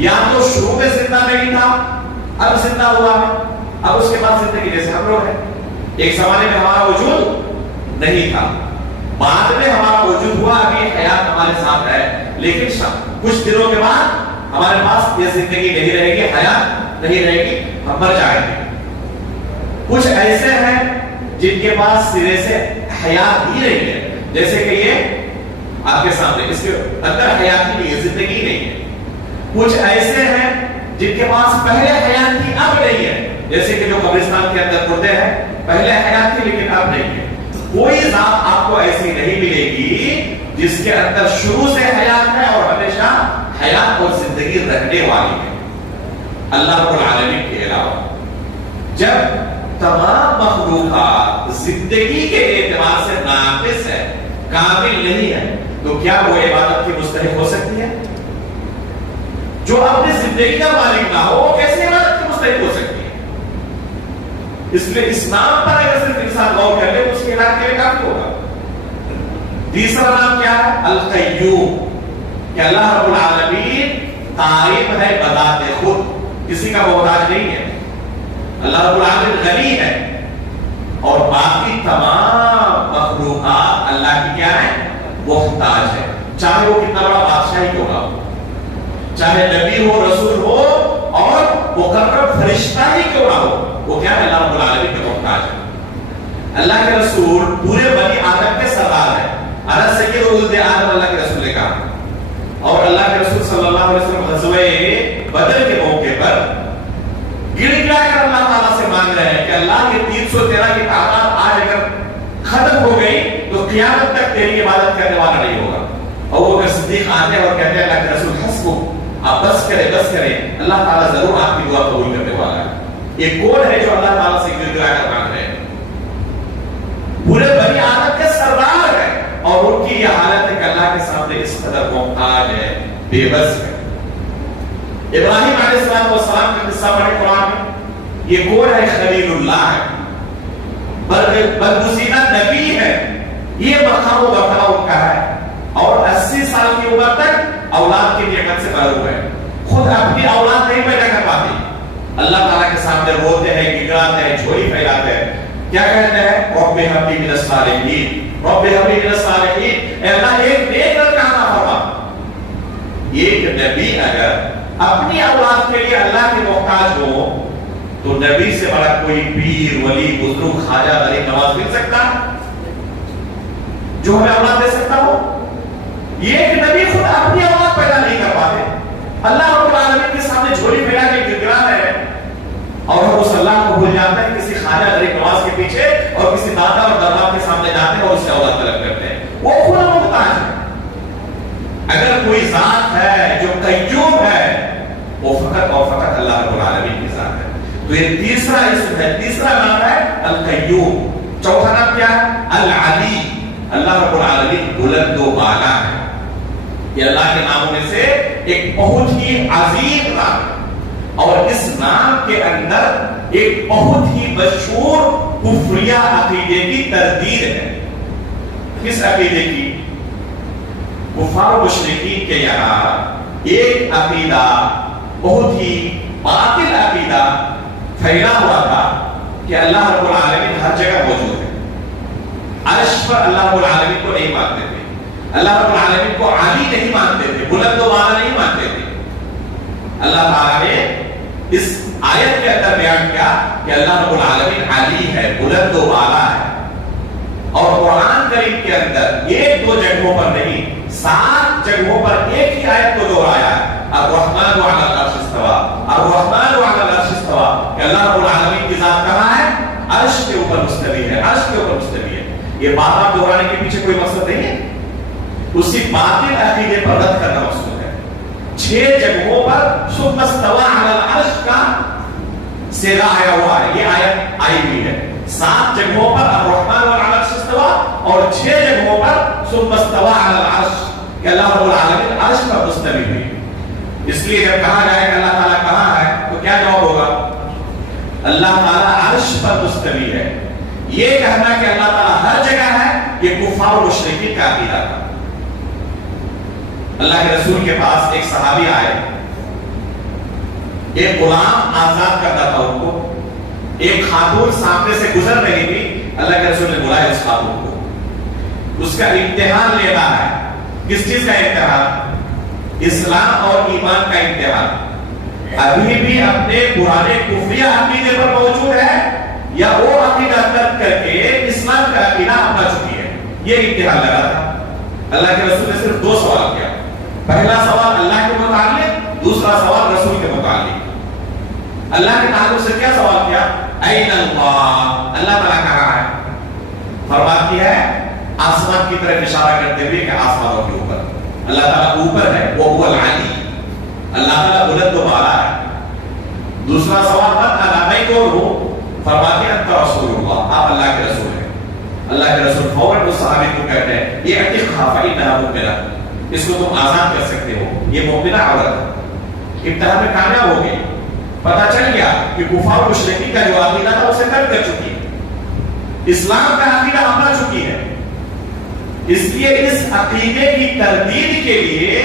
یا تو شروع میں زندہ نہیں تھا, اب زندہ ہوا ہے, اب اس کے بعد زندگی, جیسے ہم لوگ ہیں. ایک زمانے میں ہمارا وجود نہیں تھا, بعد میں ہمارا وجود ہوا, ابھی حیات ہمارے ساتھ ہے, لیکن کچھ دنوں کے بعد ہمارے پاس یہ زندگی نہیں رہے گی, حیات نہیں رہے گی, ہم مر جائیں گے. کچھ ایسے ہیں جن کے پاس سرے سے حیات ہی نہیں ہے, جیسے کہ یہ آپ کے سامنے, اس کے اندر حیات ہی نہیں ہے, زندگی نہیں ہے. کچھ ایسے ہیں جن کے پاس پہلے حیات تھی اب نہیں ہے, جیسے کہ جو قبرستان کے اندر مردے ہیں, پہلے حیات تھی لیکن اب نہیں ہے. کوئی ذات آپ کو ایسی نہیں ملے گی جس کے اندر شروع سے حیات ہے اور ہمیشہ حیات اور زندگی رہنے والی ہے, اللہ رب العالمین کے علاوہ. جب تمام مخلوقات زندگی کے اعتبار سے ناقص ہے, کامل نہیں ہے, تو کیا وہ عبادت کی مستحق ہو سکتی ہے؟ جو اپنی زندگی کا مالک نہ ہو, وہ کیسے عبادت کی مستحق ہو سکتی ہے؟ اس لیے اس نام پر اگر صرف انسان غور کر لے تو اس کے علاج کے لیے کافی ہوگا. تیسرا نام کیا ہے؟ القیوم, کہ اللہ رب العالمین قائم ہے بذات خود, کسی کا محتاج نہیں ہے. اللہ رب العالمین غنی ہے اور باقی تمام مخلوقات اللہ کی کیا ہے؟ محتاج ہے. چاہے وہ کتنا بڑا بادشاہ ہی کیوں نہ ہو, چاہے نبی ہو, رسول ہو اور مقرب فرشتہ ہی کیوں نہ ہو, وہ کیا ہے؟ اللہ رب العالمین کے محتاج ہے. اللہ کے رسول پورے بنی آدم کے سردار ہے, انا سید ولد آدم, اللہ کے رسول نے کہا. اور اللہ کے رسول صلی اللہ علیہ وسلم غزوہ بدر کے موقع پر گڑ گڑا کر اللہ تعالیٰ سے مانگ رہے ہیں کہ اللہ کے 313 کی تعداد آج اگر ختم ہو گئی تو قیامت تک تیری عبادت کرنے والا نہیں ہوگا. اور وہ اگر صدیق آتے ہیں اور کہتے ہیں اللہ کے رسول حسبک, آپ بس کریں, اللہ تعالیٰ ضرور آپ کی دعا قبول کرنے والا ہے. یہ کون ہے جو اللہ تعالیٰ سے گڑ گڑا کر مانگ رہے ہیں؟ پورے بنی آدم کے سردار ہے اور ان کی یہ حالت ہے کہ اللہ کے سامنے اس قدر محتاج ہے, بے بس ہے. ابراہیم علیہ السلام کا قصہ پڑھیں قرآن میں, یہ کون ہے؟ خلیل اللہ ہے, برگزیدہ نبی ہے. یہ مقام و مرتبہ ان کا ہے اور 80 سال کی عمر تک اولاد کی نعمت سے محروم ہے. خود اپنی اولاد نہیں پیدا کر پاتی, اللہ تعالیٰ کے سامنے روتے ہیں, گڑگڑاتے ہیں, جھولی پھیلاتے ہیں. کیا کہتے ہیں؟ رب ہب لی من الصالحین, رب ہب لی من الصالحین, اے اللہ ایک نیک لڑکا عطا فرما. ایک نبی اگر اپنی اولاد کے لیے اللہ کے محتاج ہو تو نبی سے بڑا کوئی پیر, ولی, بزرگ, خواجہ, غریب نواز مل سکتا ہے جو ہمیں اولاد دے سکتا ہو؟ یہ ایک نبی خود اپنی اولاد پیدا نہیں کر پاتے, اللہ رب العالمین کے سامنے جھولی پھیلا کے گڑگڑا رہے ہیں اور ہم اس اللہ کو بھول جاتے ہیں کسی خواجہ غریب نواز کے پیچھے اور کسی دادا اور دادا کے سامنے جاتے ہیں اور اس سے اولاد طلب کرتے ہیں. وہ خود محتاج ہے. اگر کوئی ذات ہے جو قیوم ہے وہ فقط اور فقط اللہ رب العالمین کی ذات ہے. تو یہ تیسرا اسم ہے, تیسرا نام ہے القیوم. چوتھا نام کیا ہے؟ العلی, اللہ رب العالمین بلند و بالا ہے. یہ اللہ کے ناموں میں سے ایک بہت ہی عظیم نام ہے اور اس نام کے اندر ایک بہت ہی مشہور کفریہ عقیدے کی تردید ہے. کس عقیدے کی؟ کفار و مشرکین کے یہاں ایک عقیدہ, بہت ہی باطل عقیدہ پھیلا ہوا تھا کہ اللہ رب العالمین ہر جگہ موجود ہے. عرش پر اللہ رب العالمین کو نہیں مانتے تھے, اللہ رب العالمین کو عالی نہیں مانتے تھے, بلند و بالا نہیں مانتے تھے. اللہ تعالیٰ نے اس آیت کے اندر بیان کیا کہ اللہ رب العالمین عالی ہے, بلند و بالا ہے. اور قرآن کریم کے اندر ایک دو جگہوں پر نہیں, 7 جگہوں پر ایک ہی آیت کو دہرایا ہے, الرحمن علی العرش استوى, الرحمن علی العرش استوى, کہ اللہ رب العالمین کی ذات کہاں ہے؟ عرش کے اوپر مستوی ہے, عرش کے اوپر مستوی ہے. یہ بار بار دہرانے کے پیچھے کوئی مقصد نہیں ہے, اسی باطل عقیدے پر رد کرنا مقصود ہے. 6 جگہوں پر ثم استوى علی العرش کا صیغہ آیا ہوا ہے, یہ آیت آئی ہوئی ہے. 7 جگہوں پر الرحمن علی العرش استوى اور 6 جگہوں پر ثم استوى على العرش کہ اللہ رب العالمین عرش پر مستوی ہے. اس لیے جب کہا جائے کہ اللہ تعالیٰ کہاں ہے تو کیا جواب ہوگا؟ اللہ تعالیٰ عرش پر مستوی ہے. یہ کہنا کہ اللہ تعالیٰ ہر جگہ ہے یہ کفار و مشرکین کا عقیدہ تھا. اللہ کے رسول کے پاس ایک صحابی آئے, ایک غلام آزاد کرنا تھا ان کو. ایک خاتون سامنے سے گزر رہی تھی, اللہ کے رسول نے بلایا اس خاتون کو, اس کا امتحان لینا ہے. کس چیز کا امتحان؟ اسلام اور ایمان کا امتحان. ابھی بھی اپنے پرانے کفریہ عقیدے پر موجود ہے یا وہ عقیدہ ترک کر کے اسلام کا عقیدہ اپنا چکی ہے؟ یہ امتحان لگا تھا. اللہ کے رسول نے صرف 2 سوال کیا. پہلا سوال اللہ کے متعلق, دوسرا سوال رسول کے متعلق. اللہ کے تعلق سے کیا سوال کیا؟ این اللہ, اللہ تعالیٰ کہاں ہے؟ فرماتی ہے آسمان کی طرف اشارہ کرتے ہوئے کہ آسمانوں کے اوپر. اللہ تعالیٰ اوپر ہے, وہ هو العلی, اللہ تعالیٰ بلند و بالا ہے. دوسرا سوال میں کون ہوں؟ فرماتی ہے انت رسول اللہ, آپ اللہ کے رسول ہیں. اللہ کے رسول فوراً اس صحابی کو کہتے ہیں یہ اعتقها فإنها مؤمنة, اس کو تم آزاد کر سکتے ہو, یہ مؤمنہ عورت ہے. امتحان میں کامیاب ہو گئی. پتہ چل گیا کہ کفار و مشرکین کا جو عقیدہ تھا اسے ترک کر چکی ہے, اسلام کا عقیدہ اپنا چکی ہے. اس لیے اس عقیدے کی تردید کے لیے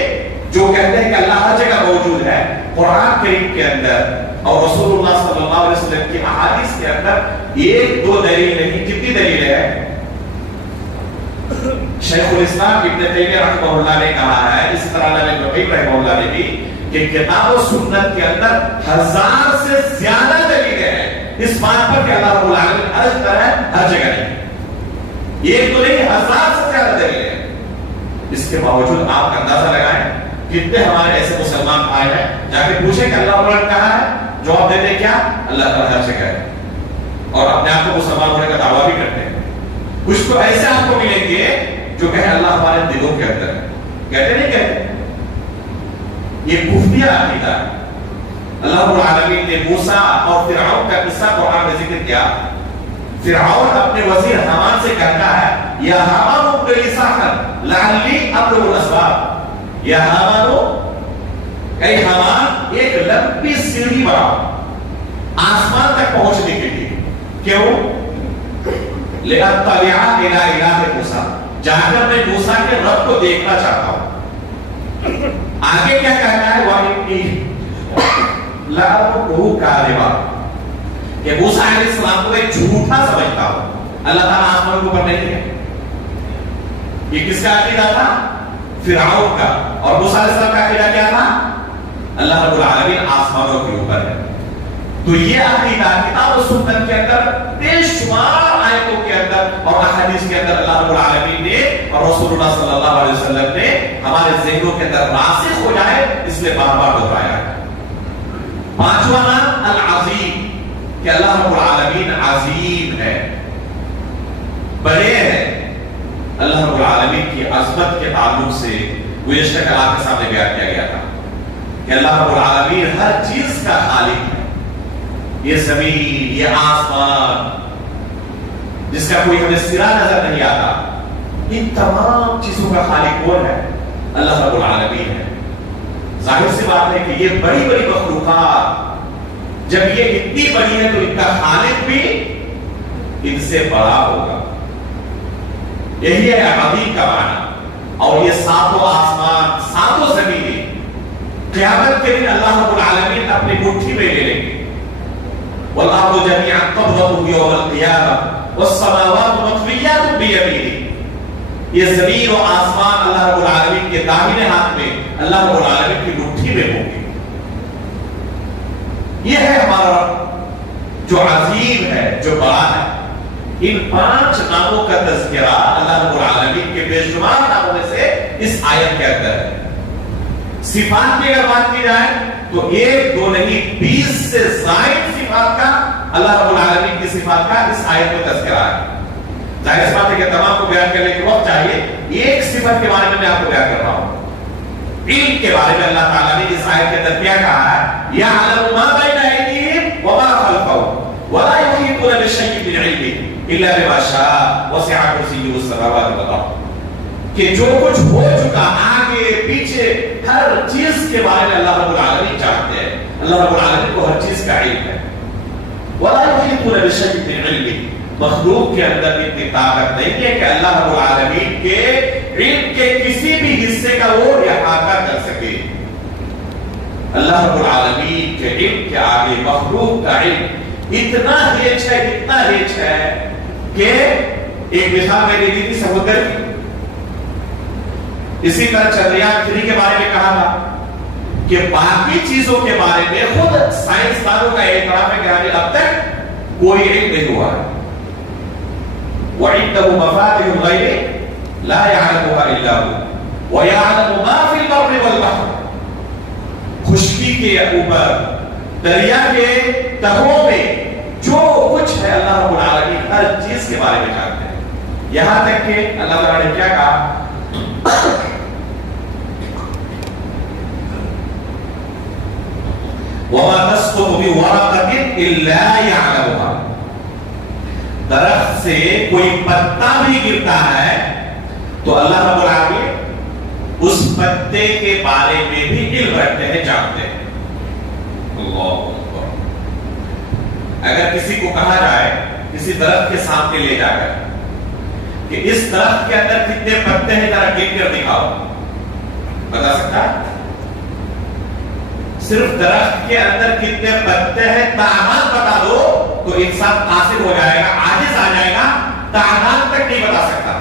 جو کہتے ہیں کہ اللہ ہر جگہ موجود ہے, قرآن کریم کے اندر اور رسول اللہ صلی اللہ علیہ وسلم کی احادیث کے اندر 1-2 دلیل نہیں, کتنی دلیل ہے؟ شیخ الاسلام ابن تیمیہ رحمہ اللہ نے کہا ہے, اس طرح ابن القیم رحمہ اللہ نے بھی, کہ کتاب و سنت کے اندر 1000 سے زیادہ دلیلیں ہیں اس بات پر کہ اللہ رب العالمین عرش پر ہے, ہر جگہ نہیں. یہ تو نہیں, 1000 سے زیادہ دلیلیں ہیں. اس کے باوجود آپ اندازہ لگائیں کتنے ہمارے ایسے مسلمان آئے ہیں, جا کے پوچھیں کہ اللہ رب العالمین کہاں ہے, جواب دیتے ہیں کیا؟ اللہ تعالیٰ ہر جگہ ہے, اور اپنے آپ کو مسلمان ہونے کا دعویٰ بھی کرتے ہیں. کچھ تو ایسے آپ کو ملیں گے جو کہیں اللہ ہمارے دلوں کے اندر ہے, کہتے نہیں کہتے. یہ کفریہ عقیدہ ہے. اللہ رب العالمین نے موسیٰ اور فرعون کا قصہ قرآن میں ذکر کیا. فرعون اپنے وزیر حامان سے کہتا ہے یا حامان ابن لی صرحا لعلی ابلغ الاسباب, یا حامان اے حامان ایک لمبی سیڑھی بناؤ آسمان تک پہنچنے کے لیے. کیوں؟ لِأَطَّلِعَ إِلَىٰ إِلَٰهِ مُوسَىٰ, جا کر میں موسیٰ کے رب کو دیکھنا چاہتا ہوں. آگے کیا کہتا ہے؟ وَإِنِّي لَأَظُنُّهُ كَاذِبًا, کہ موسیٰ علیہ السلام کو ایک جھوٹا سمجھتا ہوں. اللہ تعالیٰ آسمان کے اوپر نہیں ہے. یہ کس کا عقیدہ تھا؟ فرعون کا. اور موسیٰ علیہ السلام کا عقیدہ کیا تھا؟ اللہ رب العالمین آسمانوں کے اوپر ہے. تو یہ عقیدہ کتاب و سنت کے اندر بے شمار آیتوں کے اندر اور احادیث کے اندر اللہ رب العالمین نے اور رسول اللہ صلی اللہ علیہ وسلم نے ہمارے ذہنوں کے اندر راسخ ہو جائے, اس لیے بار بار دہرایا ہے. 5واں نام العظیم, کہ اللہ رب العالمین عظیم ہے, بڑے ہیں. اللہ رب العالمین کی عظمت کے تعلق سے گزشتہ کلام کے سامنے بیان کیا گیا تھا کہ اللہ رب العالمین ہر چیز کا خالق ہے. یہ زمین, یہ آسمان جس کا کوئی ہمیں سرا نظر نہیں آتا, ان تمام چیزوں کا خالق کون ہے؟ اللہ رب العالمین ہے. ظاہر سی بات ہے کہ یہ بڑی بڑی مخلوقات جب یہ اتنی بڑی ہے تو ان کا خالق بھی ان سے بڑا ہوگا. یہی ہے عظیم کا معنی. اور یہ 7 آسمان 7 زمینیں قیامت کے دن اللہ رب العالمین اپنی مٹھی میں لے لیں گے. والارض جميعا قبضته يوم القيامه والسماوات مطويات بيمينه, یہ زمین و آسمان اللہ رب العالمین کے داہنے ہاتھ میں اللہ رب العالمین کی مٹھی میں ہوں گے. یہ ہے ہمارا رب جو عظیم ہے, جو بڑا ہے. ان 5 ناموں کا تذکرہ اللہ رب العالمین کے بے شمار ناموں میں سے اس آیت کے اندر ہے. صفات کی اگر بات کی جائے تو 1-2 نہیں 20 سے زائد صفات کا اللہ رب العالمین کی صفات کا اس آیت میں تذکرہ ہے. ظاہر بات ہے کہ تمام کو بیان کرنے کے وقت چاہیے. ایک صفت کے بارے میں آپ کو بیان کر رہا ہوں. علم کے بارے میں اللہ تعالیٰ نے اس آیت کے اندر کیا کہا ہے؟ یعلم ما بین ایدیہم وما خلفہم ولا یحیطون بشيء من علمه الا بما شاء وسع كرسيه السماوات والارض کہ جو کچھ ہو چکا آگے پیچھے ہر چیز کے بارے میں اللہ رب العالمین جانتے ہیں. اللہ رب العالمین کو ہر چیز کا علم ہے. ولا يحيطون بشيء من علمه مخلوق کے اندر اتنی طاقت نہیں ہے کہ اللہ رب العالمین کے علم کے کسی بھی حصے کا وہ احاطہ کر سکے. اللہ رب العالمین کے علم کے آگے مخلوق کا علم اتنا ہیچ ہے کہ ایک مثال میں نے دی تھی سمندر کی. اسی طرح چندریان 3 کے بارے میں کہا تھا کہ باقی چیزوں کے بارے میں خود سائنسدانوں کا اعتراف ہے کہ اب تک کوئی علم نہیں ہوا ہے. وَعِنْدَهُ مَفَاتِحُ الْغَيْبِ لَا يَعْلَمُهَا إِلَّا هُوَ وَيَعْلَمُ مَا فِي الْبَرِّ وَالْبَحْرِ. خشکی کے اوپر دریا کے تہوں میں جو کچھ ہے اللہ رب العالمین ہر چیز کے بارے میں جانتے ہیں. یہاں تک کہ اللہ تعالیٰ نے کیا کہا وَمَا تَسْقُطُ مِنْ وَرَقَةٍ إِلَّا يَعْلَمُهَا. درخت سے کوئی پتا بھی گرتا ہے تو اللہ رب العالمین اس پتے کے بارے میں بھی علم رکھتے ہیں, جانتے ہیں. اللہ اکبر. اگر کسی کو کہا جائے کسی درخت کے سامنے لے جا کر کہ اس درخت کے اندر کتنے پتے ہیں ذرا گن کر دکھاؤ, بتا سکتا ہے؟ صرف درخت کے اندر کتنے پتے ہیں تعداد بتا دو تو انسان قاصر ہو جائے گا, عاجز آ جائے گا, تعداد تک نہیں بتا سکتا.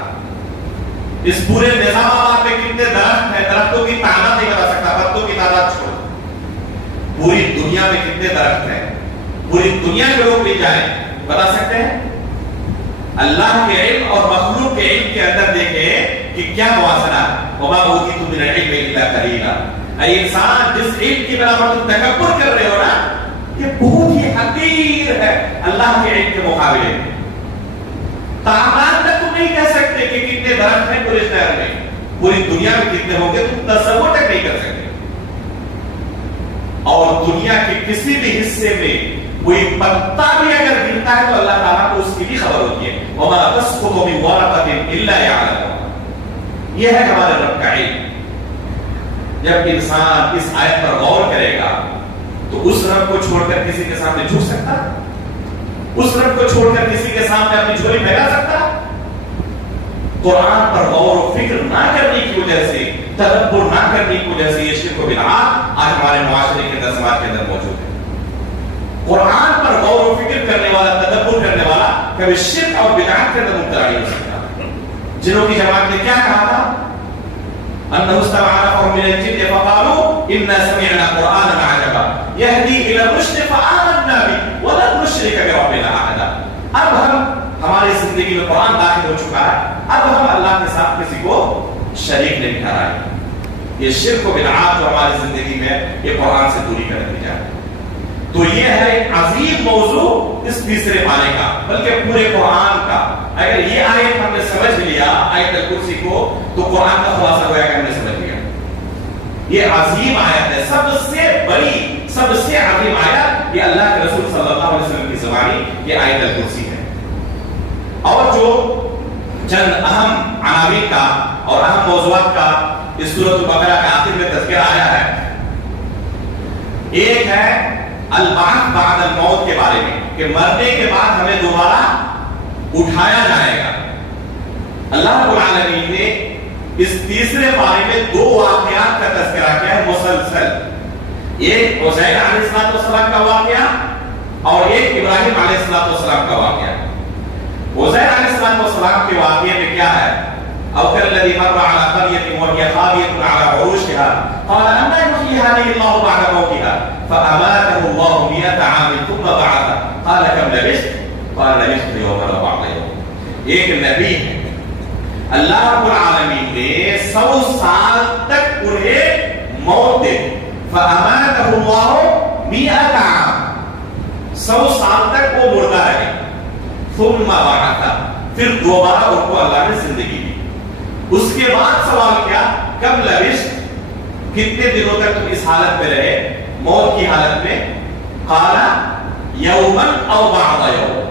اس پورے نظام آباد میں کتنے درخت ہیں درختوں کی تعداد نہیں بتا سکتا, پتوں کی تعداد چھوڑ. پوری دنیا میں کتنے درخت ہیں پوری دنیا کے لوگ لے جائیں بتا سکتے ہیں؟ اللہ کے علم اور مخلوق کے علم کے اندر دیکھیں کہ کیا موازنہ ہے. وما اوتیتم من العلم الا قلیلا. اے انسان جس علم کی بنا پر تم تکبر کر رہے ہو نا یہ بہت ہی حقیر ہے اللہ کے علم کے مقابلے میں. تعداد تک تم نہیں کہہ سکتے کہ کتنے درخت ہیں پورے شہر میں, پوری دنیا میں کتنے ہوں گے تم تصور تک نہیں کر سکتے. اور دنیا کے کسی بھی حصے میں کوئی پتا بھی اگر گرتا ہے تو اللہ تعالیٰ کو اس کی بھی خبر ہوتی ہے. وَمَا تَسْقُطُ مِنْ وَرَقَةٍ إِلَّا يَعْلَمُهَا. یہ ہے ہمارے رب کا علم. جب انسان اس آیت پر غور کرے گا تو اس رب کو چھوڑ کر کسی کے سامنے جھک سکتا, اس رب کو چھوڑ کر کسی کے سامنے اپنی جھولی پھیلا سکتا. قرآن پر غور و فکر نہ کرنے کی وجہ سے, تدبر نہ کرنے کی وجہ سے یہ شرک و بدعات آج ہمارے معاشرے کے دسمات کے اندر موجود ہے. قرآن پر غور و فکر کرنے والا, تدبر کرنے والا کبھی شرک اور بدعات کے اندر مبتلا نہیں ہو سکتا. جنہوں کی جماعت نے کیا کہا تھا انه استمع نفر من الجن فقالوا انا سمعنا قرانا عجبا يهدي الى الرشد فآمنا به ولن نشرك بربنا احدا. اب ہماری زندگی میں قرآن داخل ہو چکا ہے, اب ہم اللہ کے ساتھ کسی کو شریک نہیں ٹھہرائیں. یہ شرک و بدعات جو ہماری زندگی میں یہ قرآن سے دوری کر دی جائے. تو یہ ہے ایک عظیم موضوع اس تیسرے پارے کا, بلکہ پورے قرآن کا. اگر یہ آیت ہم نے سمجھ لیا آیت الکرسی کو تو قرآن کا خلاصہ ہوا کہ ہم نے سمجھ لیا. یہ عظیم آیت ہے, سب سے بڑی, سب سے عظیم آیت یہ اللہ کے رسول صلی اللہ علیہ وسلم کی زبانی یہ آیت الکرسی ہے. اور جو چند اہم عناوین کا اور اہم موضوعات کا اس سورۃ البقرہ کے آخر میں تذکرہ آیا ہے. ایک ہے البعث بعد الموت کے بارے میں کہ مرنے کے بعد ہمیں دوبارہ اٹھایا جائے گا. اللہ رب العالمین نے اس تیسرے بارے میں دو واقعات کا تذکرہ کیا ہے مسلسل. ایک عزیر علیہ السلام کا واقعہ اور ایک ابراہیم علیہ السلام کا واقعہ. عزیر علیہ السلام کے واقعے میں کیا ہے؟ او كالذي مر على قرية وهي خاوية على عروشها قال أنى يحيي هذه الله بعد موتها فأماته الله 100 عام ثم بعثه قال كم لبثت؟ قال لبثت يوما أو بعض يوم. ایک نبی ہے, اللہ رب العالمین نے 100 سال تک انہیں موت دے فأماته الله 100 عام, 100 سال تک وہ مردہ رہے. ثم بعثه, پھر دوبارہ ان کو اللہ نے زندگی دی. اس کے بعد سوال کیا کب لبثت, کتنے دنوں تک تم اس حالت میں رہے, موت کی حالت میں؟ قال یوما او بعض یوم,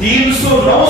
309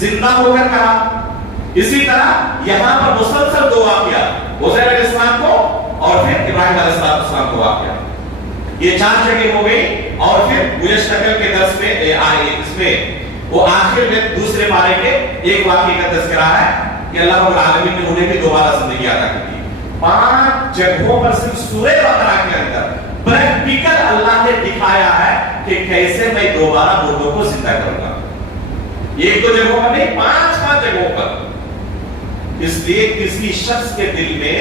زندہ ہو کر کہا. اسی طرح یہاں پر مسلسل دو واقعات، عزیر علیہ السلام کو اور پھر ابراہیم علیہ السلام کو واقعہ. یہ 4 جگہ ہو گئی. اور پھر مشتقل کے درس میں اس میں وہ آخر میں دوسرے پارے کے ایک واقعے کا تذکرہ ہے کہ اللہ رب العالمین نے انہیں بھی دوبارہ زندگی عطا کی تھی. 5 جگہوں پر صرف سورہ بقرہ کے اندر پریکٹیکل اللہ نے دکھایا ہے کہ کیسے میں دوبارہ مردوں کو زندہ کروں گا. ایک دو جگہوں پر نہیں، 5 جگہوں پر. اس لیے کسی شخص کے دل میں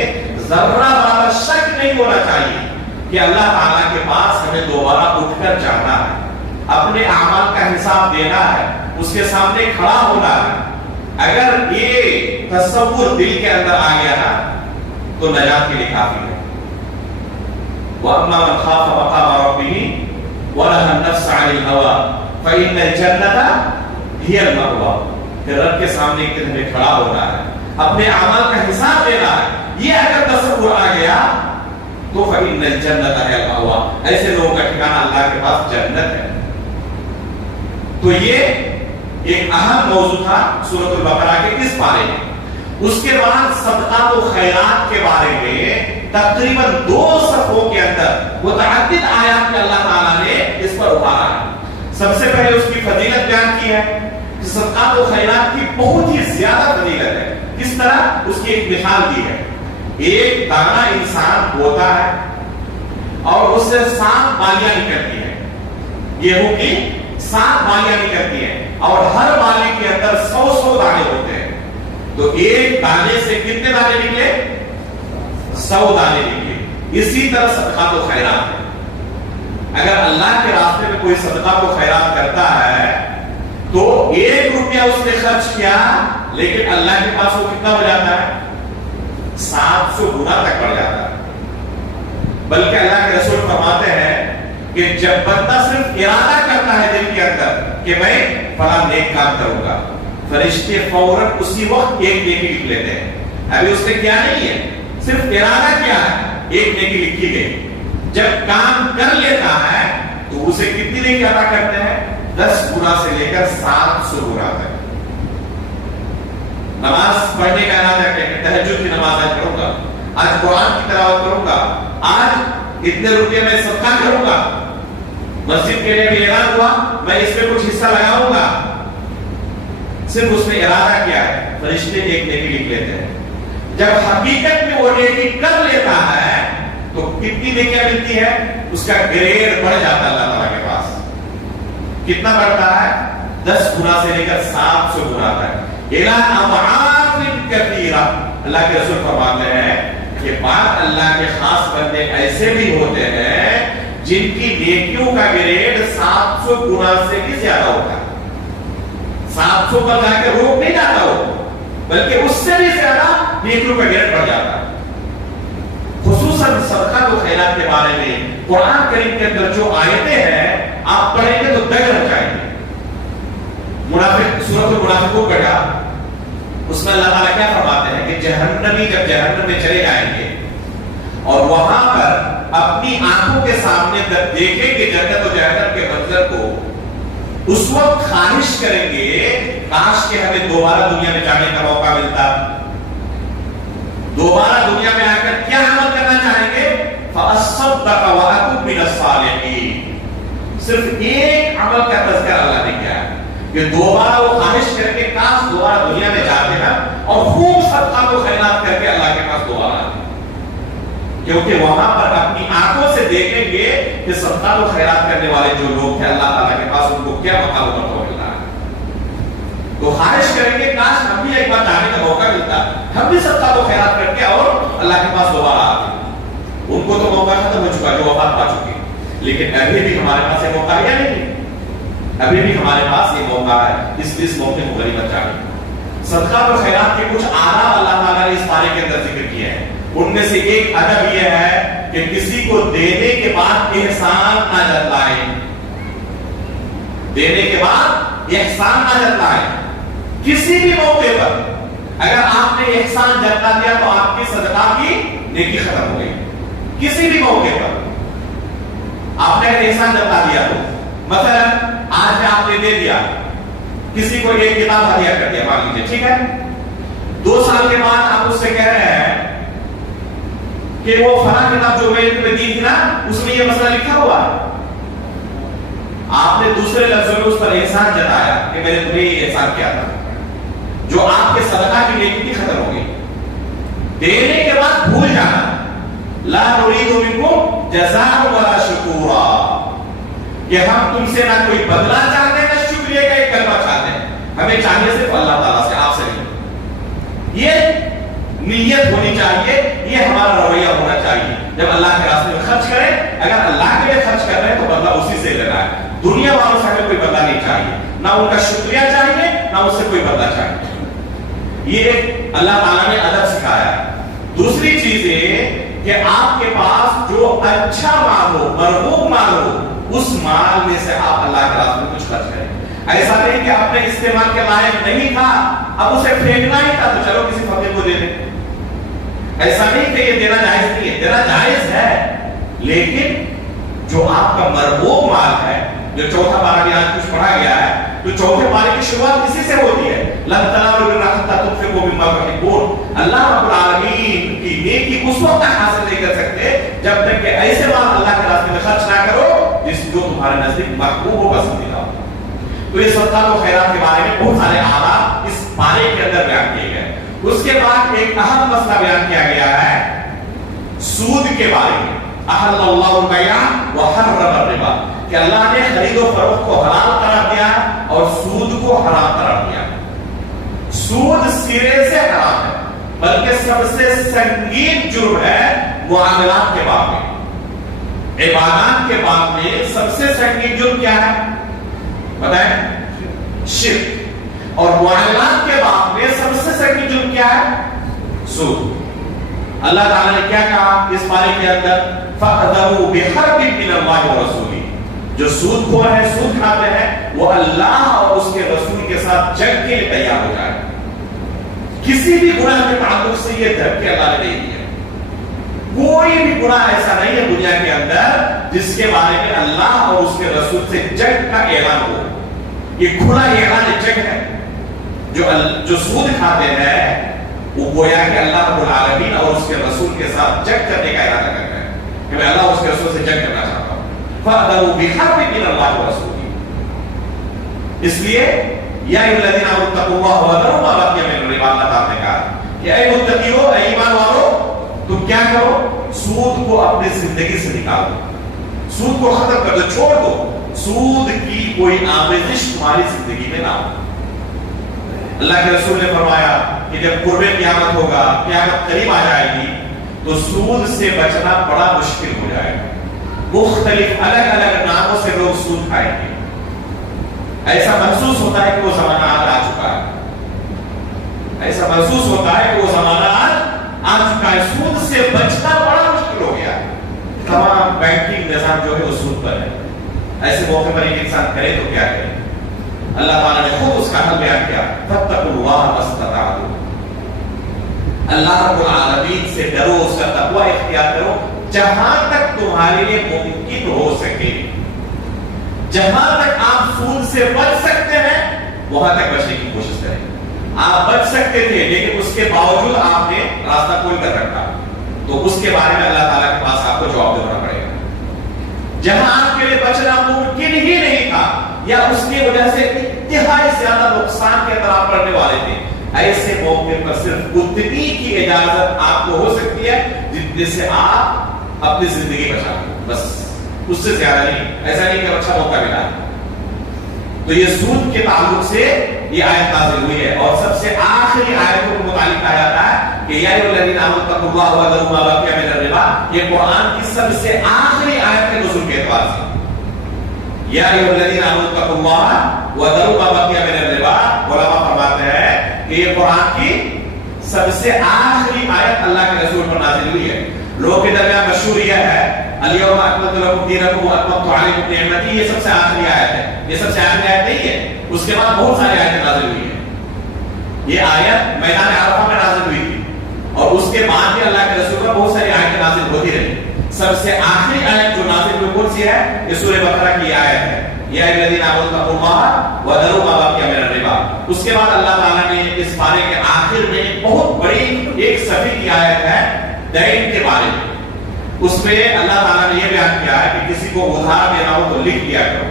ذرہ برابر شک نہیں ہونا چاہیے کہ اللہ تعالیٰ کے پاس ہمیں دوبارہ اٹھ کر جانا ہے، اپنے اعمال کا حساب دینا ہے، اس کے سامنے کھڑا ہونا ہے. اگر یہ تصور دل کے اندر آ گیا نا تو نجات کے لیے کافی ہے. وَأَمَّا مَنْ خَافَ مَقَامَ رَبِّهِ وَنَهَى النَّفْسَ عَنِ الْهَوَىٰ فَإِنَّ الْجَنَّةَ هِيَ الْمَأْوَىٰ. کہ رب کے سامنے ایک دن ہمیں کھڑا ہونا ہے، اپنے اعمال کا حساب دینا ہے. یہ اگر تصور آ گیا تو فَإِنَّ الْجَنَّةَ هِيَ الْمَأْوَىٰ. ایسے لوگوں کا ٹھکانہ اللہ کے پاس جنت ہے. تو یہ ایک اہم موضوع تھا سورۃ البقرہ کے اس پارے میں. اس کے بعد صدقات و خیرات کے بارے میں تقریباً 2 صفحوں کے اندر متعدد آیات میں اللہ تعالیٰ نے اس پر ابھارا ہے. سب سے پہلے اس کی فضیلت بیان کی ہے کہ صدقات و خیرات کی بہت ہی زیادہ فضیلت ہے. کس طرح؟ اس کی ایک مثال دی ہے. ایک دانا انسان ہوتا ہے اور اس سے 7 بالیاں نکلتی ہیں. گیہوں کی 7 بالیاں نکلتی ہیں اور ہر بالی کے اندر 100 دانے ہوتے ہیں. تو ایک دانے سے کتنے دانے نکلے؟ 100 دانے نکلے. اسی طرح صدقات و خیرات ہے. اگر اللہ کے راستے میں کوئی صدقات و خیرات کرتا ہے تو 1 روپیہ اس نے خرچ کیا لیکن اللہ کے پاس وہ کتنا ہو جاتا ہے؟ 700 گنا تک بڑھ جاتا ہے. بلکہ اللہ کے رسول فرماتے ہیں کہ جب بندہ صرف ارادہ کرتا ہے دل کے اندر کہ میں فلاں نیک کام کروں گا، فرشتے فوراً اسی وقت ایک نیکی لکھ لیتے ہیں. ابھی اس نے کیا نہیں ہے، صرف ارادہ کیا ہے، ایک نیکی لکھی گئی. جب کام کر لیتا ہے تو اسے کتنی نیکی عطا کرتے ہیں؟ 10 گنا سے لے کر 700 گنا تک. نماز پڑھنے کا ارادہ کیا ہے، تہجد کی نماز آج پڑھوں گا، آج قرآن کی تلاوت کروں گا، آج اتنے روپے میں صدقہ کروں گا، مسجد کے لیے بھی اعلان ہوا میں اس میں کچھ حصہ لگاؤں گا. صرف اس نے ارادہ کیا ہے، فرشتے ایک نیکی لکھ لیتے ہیں. جب حقیقت میں وہ نیکی کر لیتا ہے تو کتنی نیکیاں ملتی ہے؟ اس کا گریڈ بڑھ جاتا ہے اللہ تعالیٰ کے پاس. کتنا بڑھتا ہے؟ 10 گنا سے لے کر 700 گنا تک. اللہ کے رسول فرماتے ہیں کہ بعض اللہ کے خاص بندے ایسے بھی ہوتے ہیں جن کی نیکیوں کا گریڈ 700 گنا سے بھی زیادہ ہوتا ہے. 700 پر جا کے روک نہیں جاتا ہو بلکہ اس سے بھی زیادہ نیکیوں کا گریڈ بڑھ جاتا ہے. خصوصاً صدقات و خیرات کے بارے میں قرآن کریم کے اندر جو آیتیں ہیں آپ پڑھیں گے تو دگ رہ جائیں گے. سورۃ المنافقون پڑھا، اس میں اللہ تعالیٰ کیا فرماتے ہیں کہ جہنمی جب جہنم میں چلے جائیں گے اور وہاں پر اپنی آنکھوں کے سامنے جب دیکھیں گے جنت و جہنم کے منظر کو، اس وقت خواہش کریں گے کاش کہ ہمیں دوبارہ دنیا میں جانے کا موقع ملتا. دوبارہ دنیا میں آ کر کیا عمل کرنا چاہیں گے؟ فَأَصَّدَّقَ وَأَكُن مِّنَ الصَّالِحِينَ. صرف ایک عمل کا تذکرہ اللہ نے کیا ہے کہ دوبارہ وہ خواہش کر کے کاش دوبارہ دنیا میں جاتے ہیں اور خوب صدقات و خیرات کر کے اللہ کے پاس دوبارہ آتے ہیں. کیونکہ وہاں پر اپنی آنکھوں سے دیکھیں گے کہ صدقات و خیرات کرنے والے جو لوگ ہیں اللہ تعالیٰ کے پاس ان کو کیا مقام و مل رہا ہے. تو خواہش کریں گے کاش ہم بھی ایک بار جانے کا موقع ملتا، ہم بھی صدقات و خیرات کر کے اور اللہ کے پاس دوبارہ آتے. ان کو تو موقع ختم ہو چکا جو وفات پا چکے، لیکن ابھی بھی ہمارے پاس یہ موقع ہے نہیں. ابھی بھی ہمارے پاس یہ موقع ہے، اس موقع کو غنیمت جانے. صدقات و خیرات کے کچھ آداب اللہ تعالیٰ نے اس پارے کے اندر ذکر کیے ہیں. ان میں سے ایک ادب یہ ہے کہ کسی کو دینے کے بعد احسان نہ جتلائے. دینے کے بعد احسان نہ جتلائے. کسی بھی موقع پر اگر آپ نے احسان جتا دیا تو آپ کی صدقہ کی نیکی ختم ہو گئی. کسی بھی موقع پر آپ نے احسان جتا دیا تو مثلا آج آپ نے دے دیا کسی کو ایک کتاب ہدیہ کر دیا مان لیجیے، ٹھیک ہے، 2 سال کے بعد آپ اس سے کہہ رہے ہیں کہ وہ فلاں کتاب جو میں نے دی تھی نا اس میں یہ مسئلہ لکھا ہوا ہے، آپ نے دوسرے لفظوں میں اس پر احسان جتایا کہ میں نے تمہیں یہ احسان کیا تھا، جو آپ کے صدقہ کی نیکی کی ختم ہو گئی، دینے کے بعد بھول جانا، لا نريد منکم جزاء ولا شکورا، کہ ہم تم سے نہ کوئی بدلہ چاہتے ہیں نہ شکریہ کا ایک کلمہ چاہتے ہیں، ہمیں چاہیے صرف اللہ تعالیٰ سے، آپ سے نہیں۔ یہ نیت ہونی چاہیے، یہ ہمارا رویہ ہونا چاہیے جب اللہ کے راستے میں خرچ کریں، اگر اللہ کے لیے خرچ کر رہے ہیں تو بدلہ اسی سے لینا ہے، دنیا والوں سے ہمیں کوئی بدلہ نہیں چاہیے، نہ ان کا شکریہ چاہیے نہ اس سے کوئی بدلہ چاہیے، یہ اللہ تعالیٰ نے ادب سکھایا ہے۔ دوسری چیز یہ کہ آپ کے پاس جو اچھا مال ہو، مرغوب مال ہو، اس مال میں سے آپ اللہ کے راستے میں کچھ خرچ کریں، ایسا نہیں کہ اپنے استعمال کے لائق نہیں تھا اب اسے پھینکنا ہی تھا تو چلو کسی فقیر کو دے دیں، ایسا نہیں کہ یہ دینا جائز نہیں ہے، دینا جائز ہے، لیکن جو آپ کا مرغوب مال ہے، جو چوتھا پارہ بھی آج کچھ پڑھا گیا ہے، تو چوتھے پارے کی شروعات کسی سے ہوتی ہے، لن تنالوا البر حتى تنفقوا مما تحبون، اللہ رب العالمین کی نیکی اس وقت تک حاصل نہیں کر سکتے جب تک کہ ایسے مال اللہ کے راستے میں خرچ نہ کرو جس جو تمہارے نزدیک محبوب و پسندیدہ ہو۔ تو یہ صدقات و خیرات کے بارے میں بہت سارے آداب اس پارے کے اندر بیان کیے گئے۔ اس کے بعد ایک اہم مسئلہ بیان کیا گیا ہے سود کے بارے میں، احل اللہ البیع وحرم الربا، کہ اللہ نے خرید و فروخت کو حلال قرار دیا اور سود کو حرام قرار دیا۔ سود سرے سے حرام ہے، بلکہ سب سے سنگین جرم ہے معاملات کے باب میں، عبادات کے باب میں سب سے سنگین جرم کیا ہے بتائیں؟ شرک، اور معاملات کے باب میں سب سے سنگین جرم کیا ہے؟ سود۔ اللہ تعالیٰ نے کیا کہا اس پارے کے اندر؟ فَأَذَرُوا بِحَرْبٍ مِّنَ اللَّهِ وَرَسُولِهِ، جو سود خور ہیں، سود کھاتے ہیں، وہ اللہ اور اس کے رسول کے ساتھ جنگ کے لیے تیار ہو جائے۔ کسی بھی گناہ کے تعلق سے یہ دھمکی اللہ نے نہیں دی ہے، کوئی بھی گناہ ایسا نہیں ہے دنیا کے اندر جس کے بارے میں اللہ اور اس کے رسول سے جنگ کا اعلان ہو، یہ کھلا اعلان جنگ ہے۔ جو سود کھاتے ہیں وہ گویا کہ اللہ رب العالمین اور اس کے رسول کے ساتھ جنگ کرنے کا ارادہ کرتے ہیں کہ میں اللہ اور اس کے رسول سے جنگ کرنا چاہتا ہوں۔ فَأَذَرُوا بِحَرْبٍ مِّنَ اللَّهِ وَرَسُولِهِ، اس لیے یا ایھا الذین آمنوا اتقوا اللہ وذروا ما بقی من الربا، اللہ تعالیٰ نے کہا کہ اے متقیو، اے ایمان والو، تم کیا کرو؟ سود کو اپنی زندگی سے نکال دو، سود کو ختم کر دو، چھوڑ دو، سود کی کوئی آمیزش تمہاری زندگی میں نہ ہو۔ اللہ کے رسول نے فرمایا کہ جب قرب قیامت ہوگا، قیامت قریب آ جائے گی، تو سود سے بچنا بڑا مشکل ہو جائے گا، مختلف الگ الگ ناموں سے لوگ سود کھائیں گے، ایسا محسوس ہوتا ہے کہ وہ زمانہ آ چکا ہے، ایسا محسوس ہوتا ہے کہ وہ زمانہ آ چکا ہے، سود سے بچنا بڑا مشکل ہو گیا، تمام بینکنگ نظام جو ہے وہ سود پر ہے، ایسے موقع پر ایک انسان کرے تو کیا کرے؟ اللہ تعالیٰ نے خود اس کا حل بیان کیا، فَاتَّقُوا اللَّهَ مَا اسْتَطَعْتُمْ، اللہ رب العالمین سے ڈرو، اس کا تقوی اختیار کرو جہاں تک تمہارے لیے ممکن ہو سکے، جہاں تک آپ سود سے بچ سکتے ہیں وہاں تک بچنے کی کوشش کریں۔ آپ بچ سکتے تھے لیکن اس کے باوجود آپ نے راستہ کھول کر رکھا، تو اس کے بارے میں اللہ تعالیٰ کے پاس آپ کو جواب دینا پڑے گا۔ جہاں آپ کے لیے بچنا ممکن ہی نہیں تھا یا اس کی وجہ سے انتہائی زیادہ نقصان کے اندر آپ پڑنے والے تھے، ایسے موقع پر صرف اتنی کی اجازت آپ کو ہو سکتی ہے جتنے سے آپ اپنی زندگی بچا لیں، بس اس سے زیادہ نہیں۔ ایسا نہیں کہ اچھا موقع ملا۔ تو یہ سود کے تعلق سے یہ آیت نازل ہوئی ہے، اور سب سے آخری آیتوں کو متعلق کہا جاتا ہے کہ یا ایھا الذین آمنوا اتقوا اللہ وذروا ما بقی من الربا، یہ قرآن کی سب سے آخری آیت کے نزول کے اعتبار سے، یا ایھا الذین آمنوا اتقوا اللہ وذروا ما بقی من الربا، علماء فرماتے ہیں کہ یہ قرآن کی سب سے آخری آیت اللہ کے رسول پر نازل ہوئی ہے۔ لوگوں کے درمیان مشہور یہ ہے الیوم اکملت لکم دینکم واتممت علیکم نعمتی، یہ سب سے آخری آیت ہے، یہ سب سے آخری آیت نہیں ہے، اس کے بعد بہت ساری آیتیں نازل ہوئی ہیں۔ یہ آیت میدان عرفہ میں نازل ہوئی تھی، اور اس کے بعد بھی اللہ کے رسول پر بہت ساری آیتیں نازل ہوتی رہی۔ سب سے آخری آیت جو نازل ہوئی کون سی ہے؟ یہ سورہ بقرہ کی آیت ہے، یا ایھا الذین آمنوا اتقوا اللہ وذروا ما بقی من الربا، اس کے بعد اللہ تعالیٰ نے اس پارے کے آخر میں بہت بڑی ایک صفحے کی آیت ہے دین کے بارے میں. اس پہ اللہ تعالیٰ نے یہ بیان کیا ہے کہ کسی کو ادھار دینا ہو تو لکھ دیا کرو,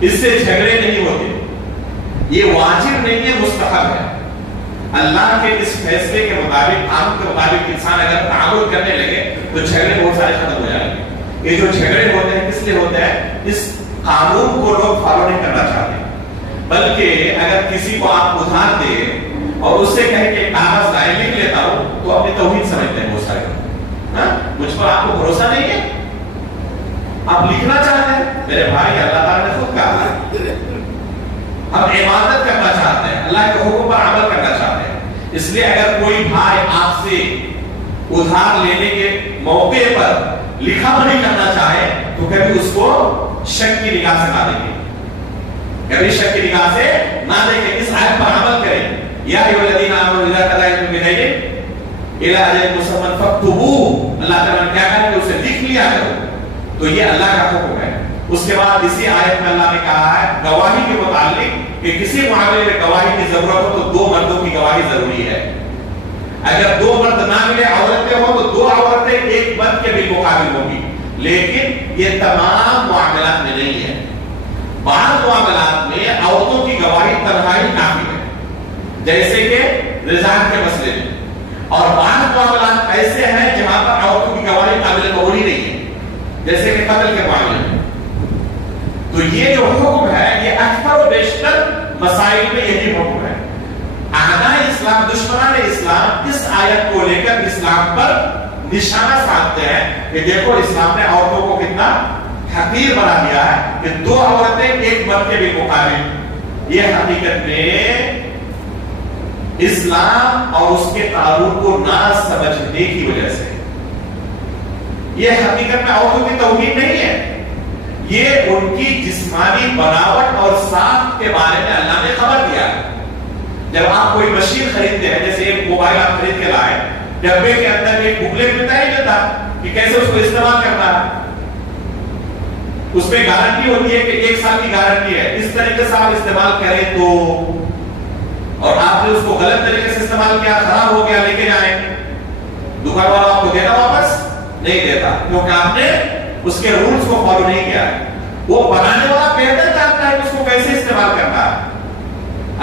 اس سے جھگڑے نہیں ہوتے, یہ واجب نہیں ہے, مستحب ہے. اللہ کے اس فیصلے کے مطابق, قانون کے مطابق انسان اگر تعامل کرنے لگے تو جھگڑے بہت سارے ختم ہو جائیں گے. یہ جو جھگڑے ہوتے ہیں کس لیے ہوتے ہیں؟ اس قانون کو لوگ فالو نہیں کرنا چاہتے, بلکہ اگر کسی کو آپ ادھار دیں اور اس سے کہیں کہ کاغذ لائے لکھ لیتا ہوں, تو اپنی توہین سمجھتے ہیں بہت سارے. مجھ پر آپ کو بھروسہ نہیں ہے, آپ لکھنا چاہتے ہیں. میرے بھائی, اللہ تعالیٰ نے خود کہا ہے ہم عبادت کرنا چاہتے ہیں, اللہ کے حکم پر عمل کرنا چاہتے ہیں. اس لیے اگر کوئی بھائی آپ سے ادھار لینے کے موقع پر لکھا پڑھی کرنا چاہے تو کبھی اس کو شک کی نگاہ سے نہ دیکھیں, کبھی شک کی نگاہ سے نہ دیکھیں, اس آیت پر عمل کریں. یا ایھا الذین آمنوا اذا تداینتم بدین الی اجل مسمى فاکتبوہ, اللہ تعالیٰ نے کیا کہا کہ اسے لکھ لیا کرو. تو یہ اللہ کا حکم ہے. اس کے بعد اسی آیت میں اللہ نے کہا ہے گواہی کے متعلق کہ کسی معاملے میں گواہی کی ضرورت ہو تو 2 مردوں کی گواہی ضروری ہے. اگر 2 مرد نہ ملے, عورتیں ہو تو 2 عورتیں ایک مرد کے بالمقابل ہوگی. لیکن یہ تمام معاملات میں نہیں ہے. بعض معاملات میں عورتوں کی گواہی تنہائی کافی ہے, جیسے کہ رضاعت کے مسئلے میں, اور بعض معاملات ایسے ہیں جہاں پر عورتوں کی گواہی قابل قبول نہیں ہے, جیسے کہ قتل کے معاملے میں. تو یہ جو حکم ہے یہ اکثر و بیشتر مسائل میں یہی حکم ہے. اعداء اسلام, دشمنان اسلام اس آیت کو لے کر اسلام پر نشانہ سادھتے ہیں کہ دیکھو اسلام نے عورتوں کو کتنا حقیر بنا دیا ہے کہ 2 عورتیں ایک مرد کے بالمقابل. یہ حقیقت میں اسلام اور اس کے قانون کو نہ سمجھنے کی وجہ سے, یہ حقیقت میں عورتوں کی توہین نہیں ہے, یہ ان کی جسمانی بناوٹ اور ساخت کے بارے میں اللہ نے خبر دیا. جب آپ کوئی مشین خریدتے ہیں, جیسے ایک موبائل آپ خرید کے لائے, ڈبے کے اندر ایک بکلیٹ ملتا ہی ملتا کہ کیسے اس کو استعمال کرنا ہے. اس میں گارنٹی ہوتی ہے کہ 1 سال کی گارنٹی ہے, اس طریقے سے آپ استعمال کریں تو, اور آپ نے اس کو غلط طریقے سے استعمال کیا, خراب ہو گیا, لے کے جائیں, دکان والا آپ کو دینا واپس نہیں دیتا, کیونکہ آپ نے اس کے رولز کو فالو نہیں کیا ہے. وہ بنانے والا بہتر جانتا ہے کہ اس کو کیسے استعمال کرنا ہے.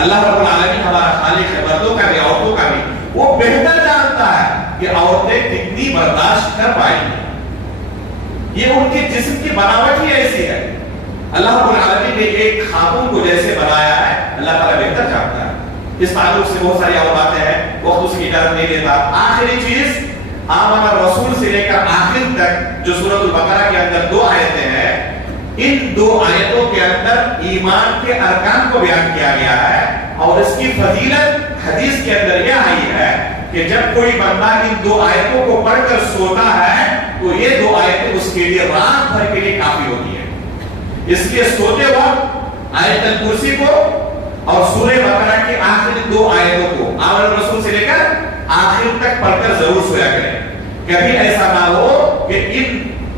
اللہ رب العالمین ہمارا خالق ہے, مردوں کا بھی عورتوں کا بھی, وہ بہتر جانتا ہے کہ عورتیں کتنی برداشت کر پائیں گی. یہ ان کے جسم کی بناوٹ ہی ایسی ہے. اللہ رب العالمین نے ایک خاتون کو جیسے بنایا ہے, اللہ تعالیٰ بہتر جانتا ہے. اس تعلق سے بہت ساری اور باتیں ہیں, وقت اس کی اجازت نہیں دیتا. آخری چیز, آمن الرسول سے لے کر آخر تک جو سورۃ البقرہ کے اندر 2 آیتیں ہیں, ان 2 آیتوں کے اندر ایمان کے ارکان کو بیان کیا گیا ہے, اور اس کی فضیلت حدیث کے اندر یہ آئی ہے کہ جب کوئی بندہ ان 2 آیتوں کو پڑھ کر سوتا ہے تو یہ 2 آیتیں اس کے لیے رات بھر کے لیے کافی ہوتی ہیں. اس لیے سوتے وقت آیت الکرسی کو اور سورہ بقرہ کی آخری 2 آیتوں کو آمن الرسول سے لے کر آخر تک پڑھ کر ضرور سویا کریں. کبھی ایسا نہ ہو کہ ان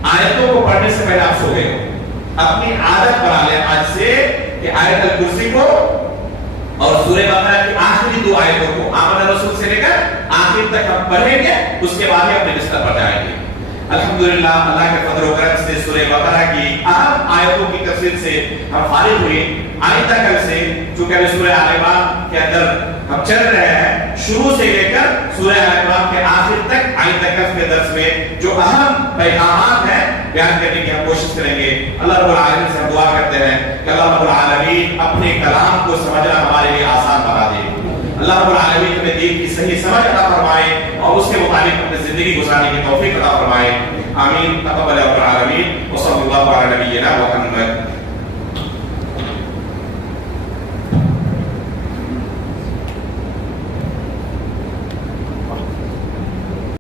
آیتوں کو پڑھنے سے پہلے آپ سو گئے ہو. اپنی عادت بنا لیں آج سے کہ آیت الکرسی کو اور سورہ بقرہ کی آخری 2 آیتوں کو آمن الرسول سے لے کر آخر تک ہم پڑھیں گے, اس کے بعد ہی اپنے بستر پر جائیں گے. الحمدللہ اللہ کے فضل و کرم سے سورہ بقرہ کی اہم آیتوں کی تفسیر سے ہم فارغ ہوئے. آئندہ کل سے چونکہ ابھی سورہ آل عمران کے اندر ہم چل رہے ہیں, شروع سے لے کر سورہ آل عمران کے آخر تک آئندہ کل کے درس میں جو اہم پیغامات ہیں بیان کرنے کی ہم کوشش کریں گے. اللہ رب العالمین سے ہم دعا کرتے ہیں کہ اللہ رب العالمین اپنے کلام کو سمجھنا ہمارے لیے آسان بنا دے. اللہ رب العالمین ہمیں دین کی صحیح سمجھ عطا فرمائے اور اس کے مطابق اپنی زندگی گزارنے کی توفیق عطا فرمائے. آمین. تقبل رب العالمین. وصلی اللہ علی نبینا محمد.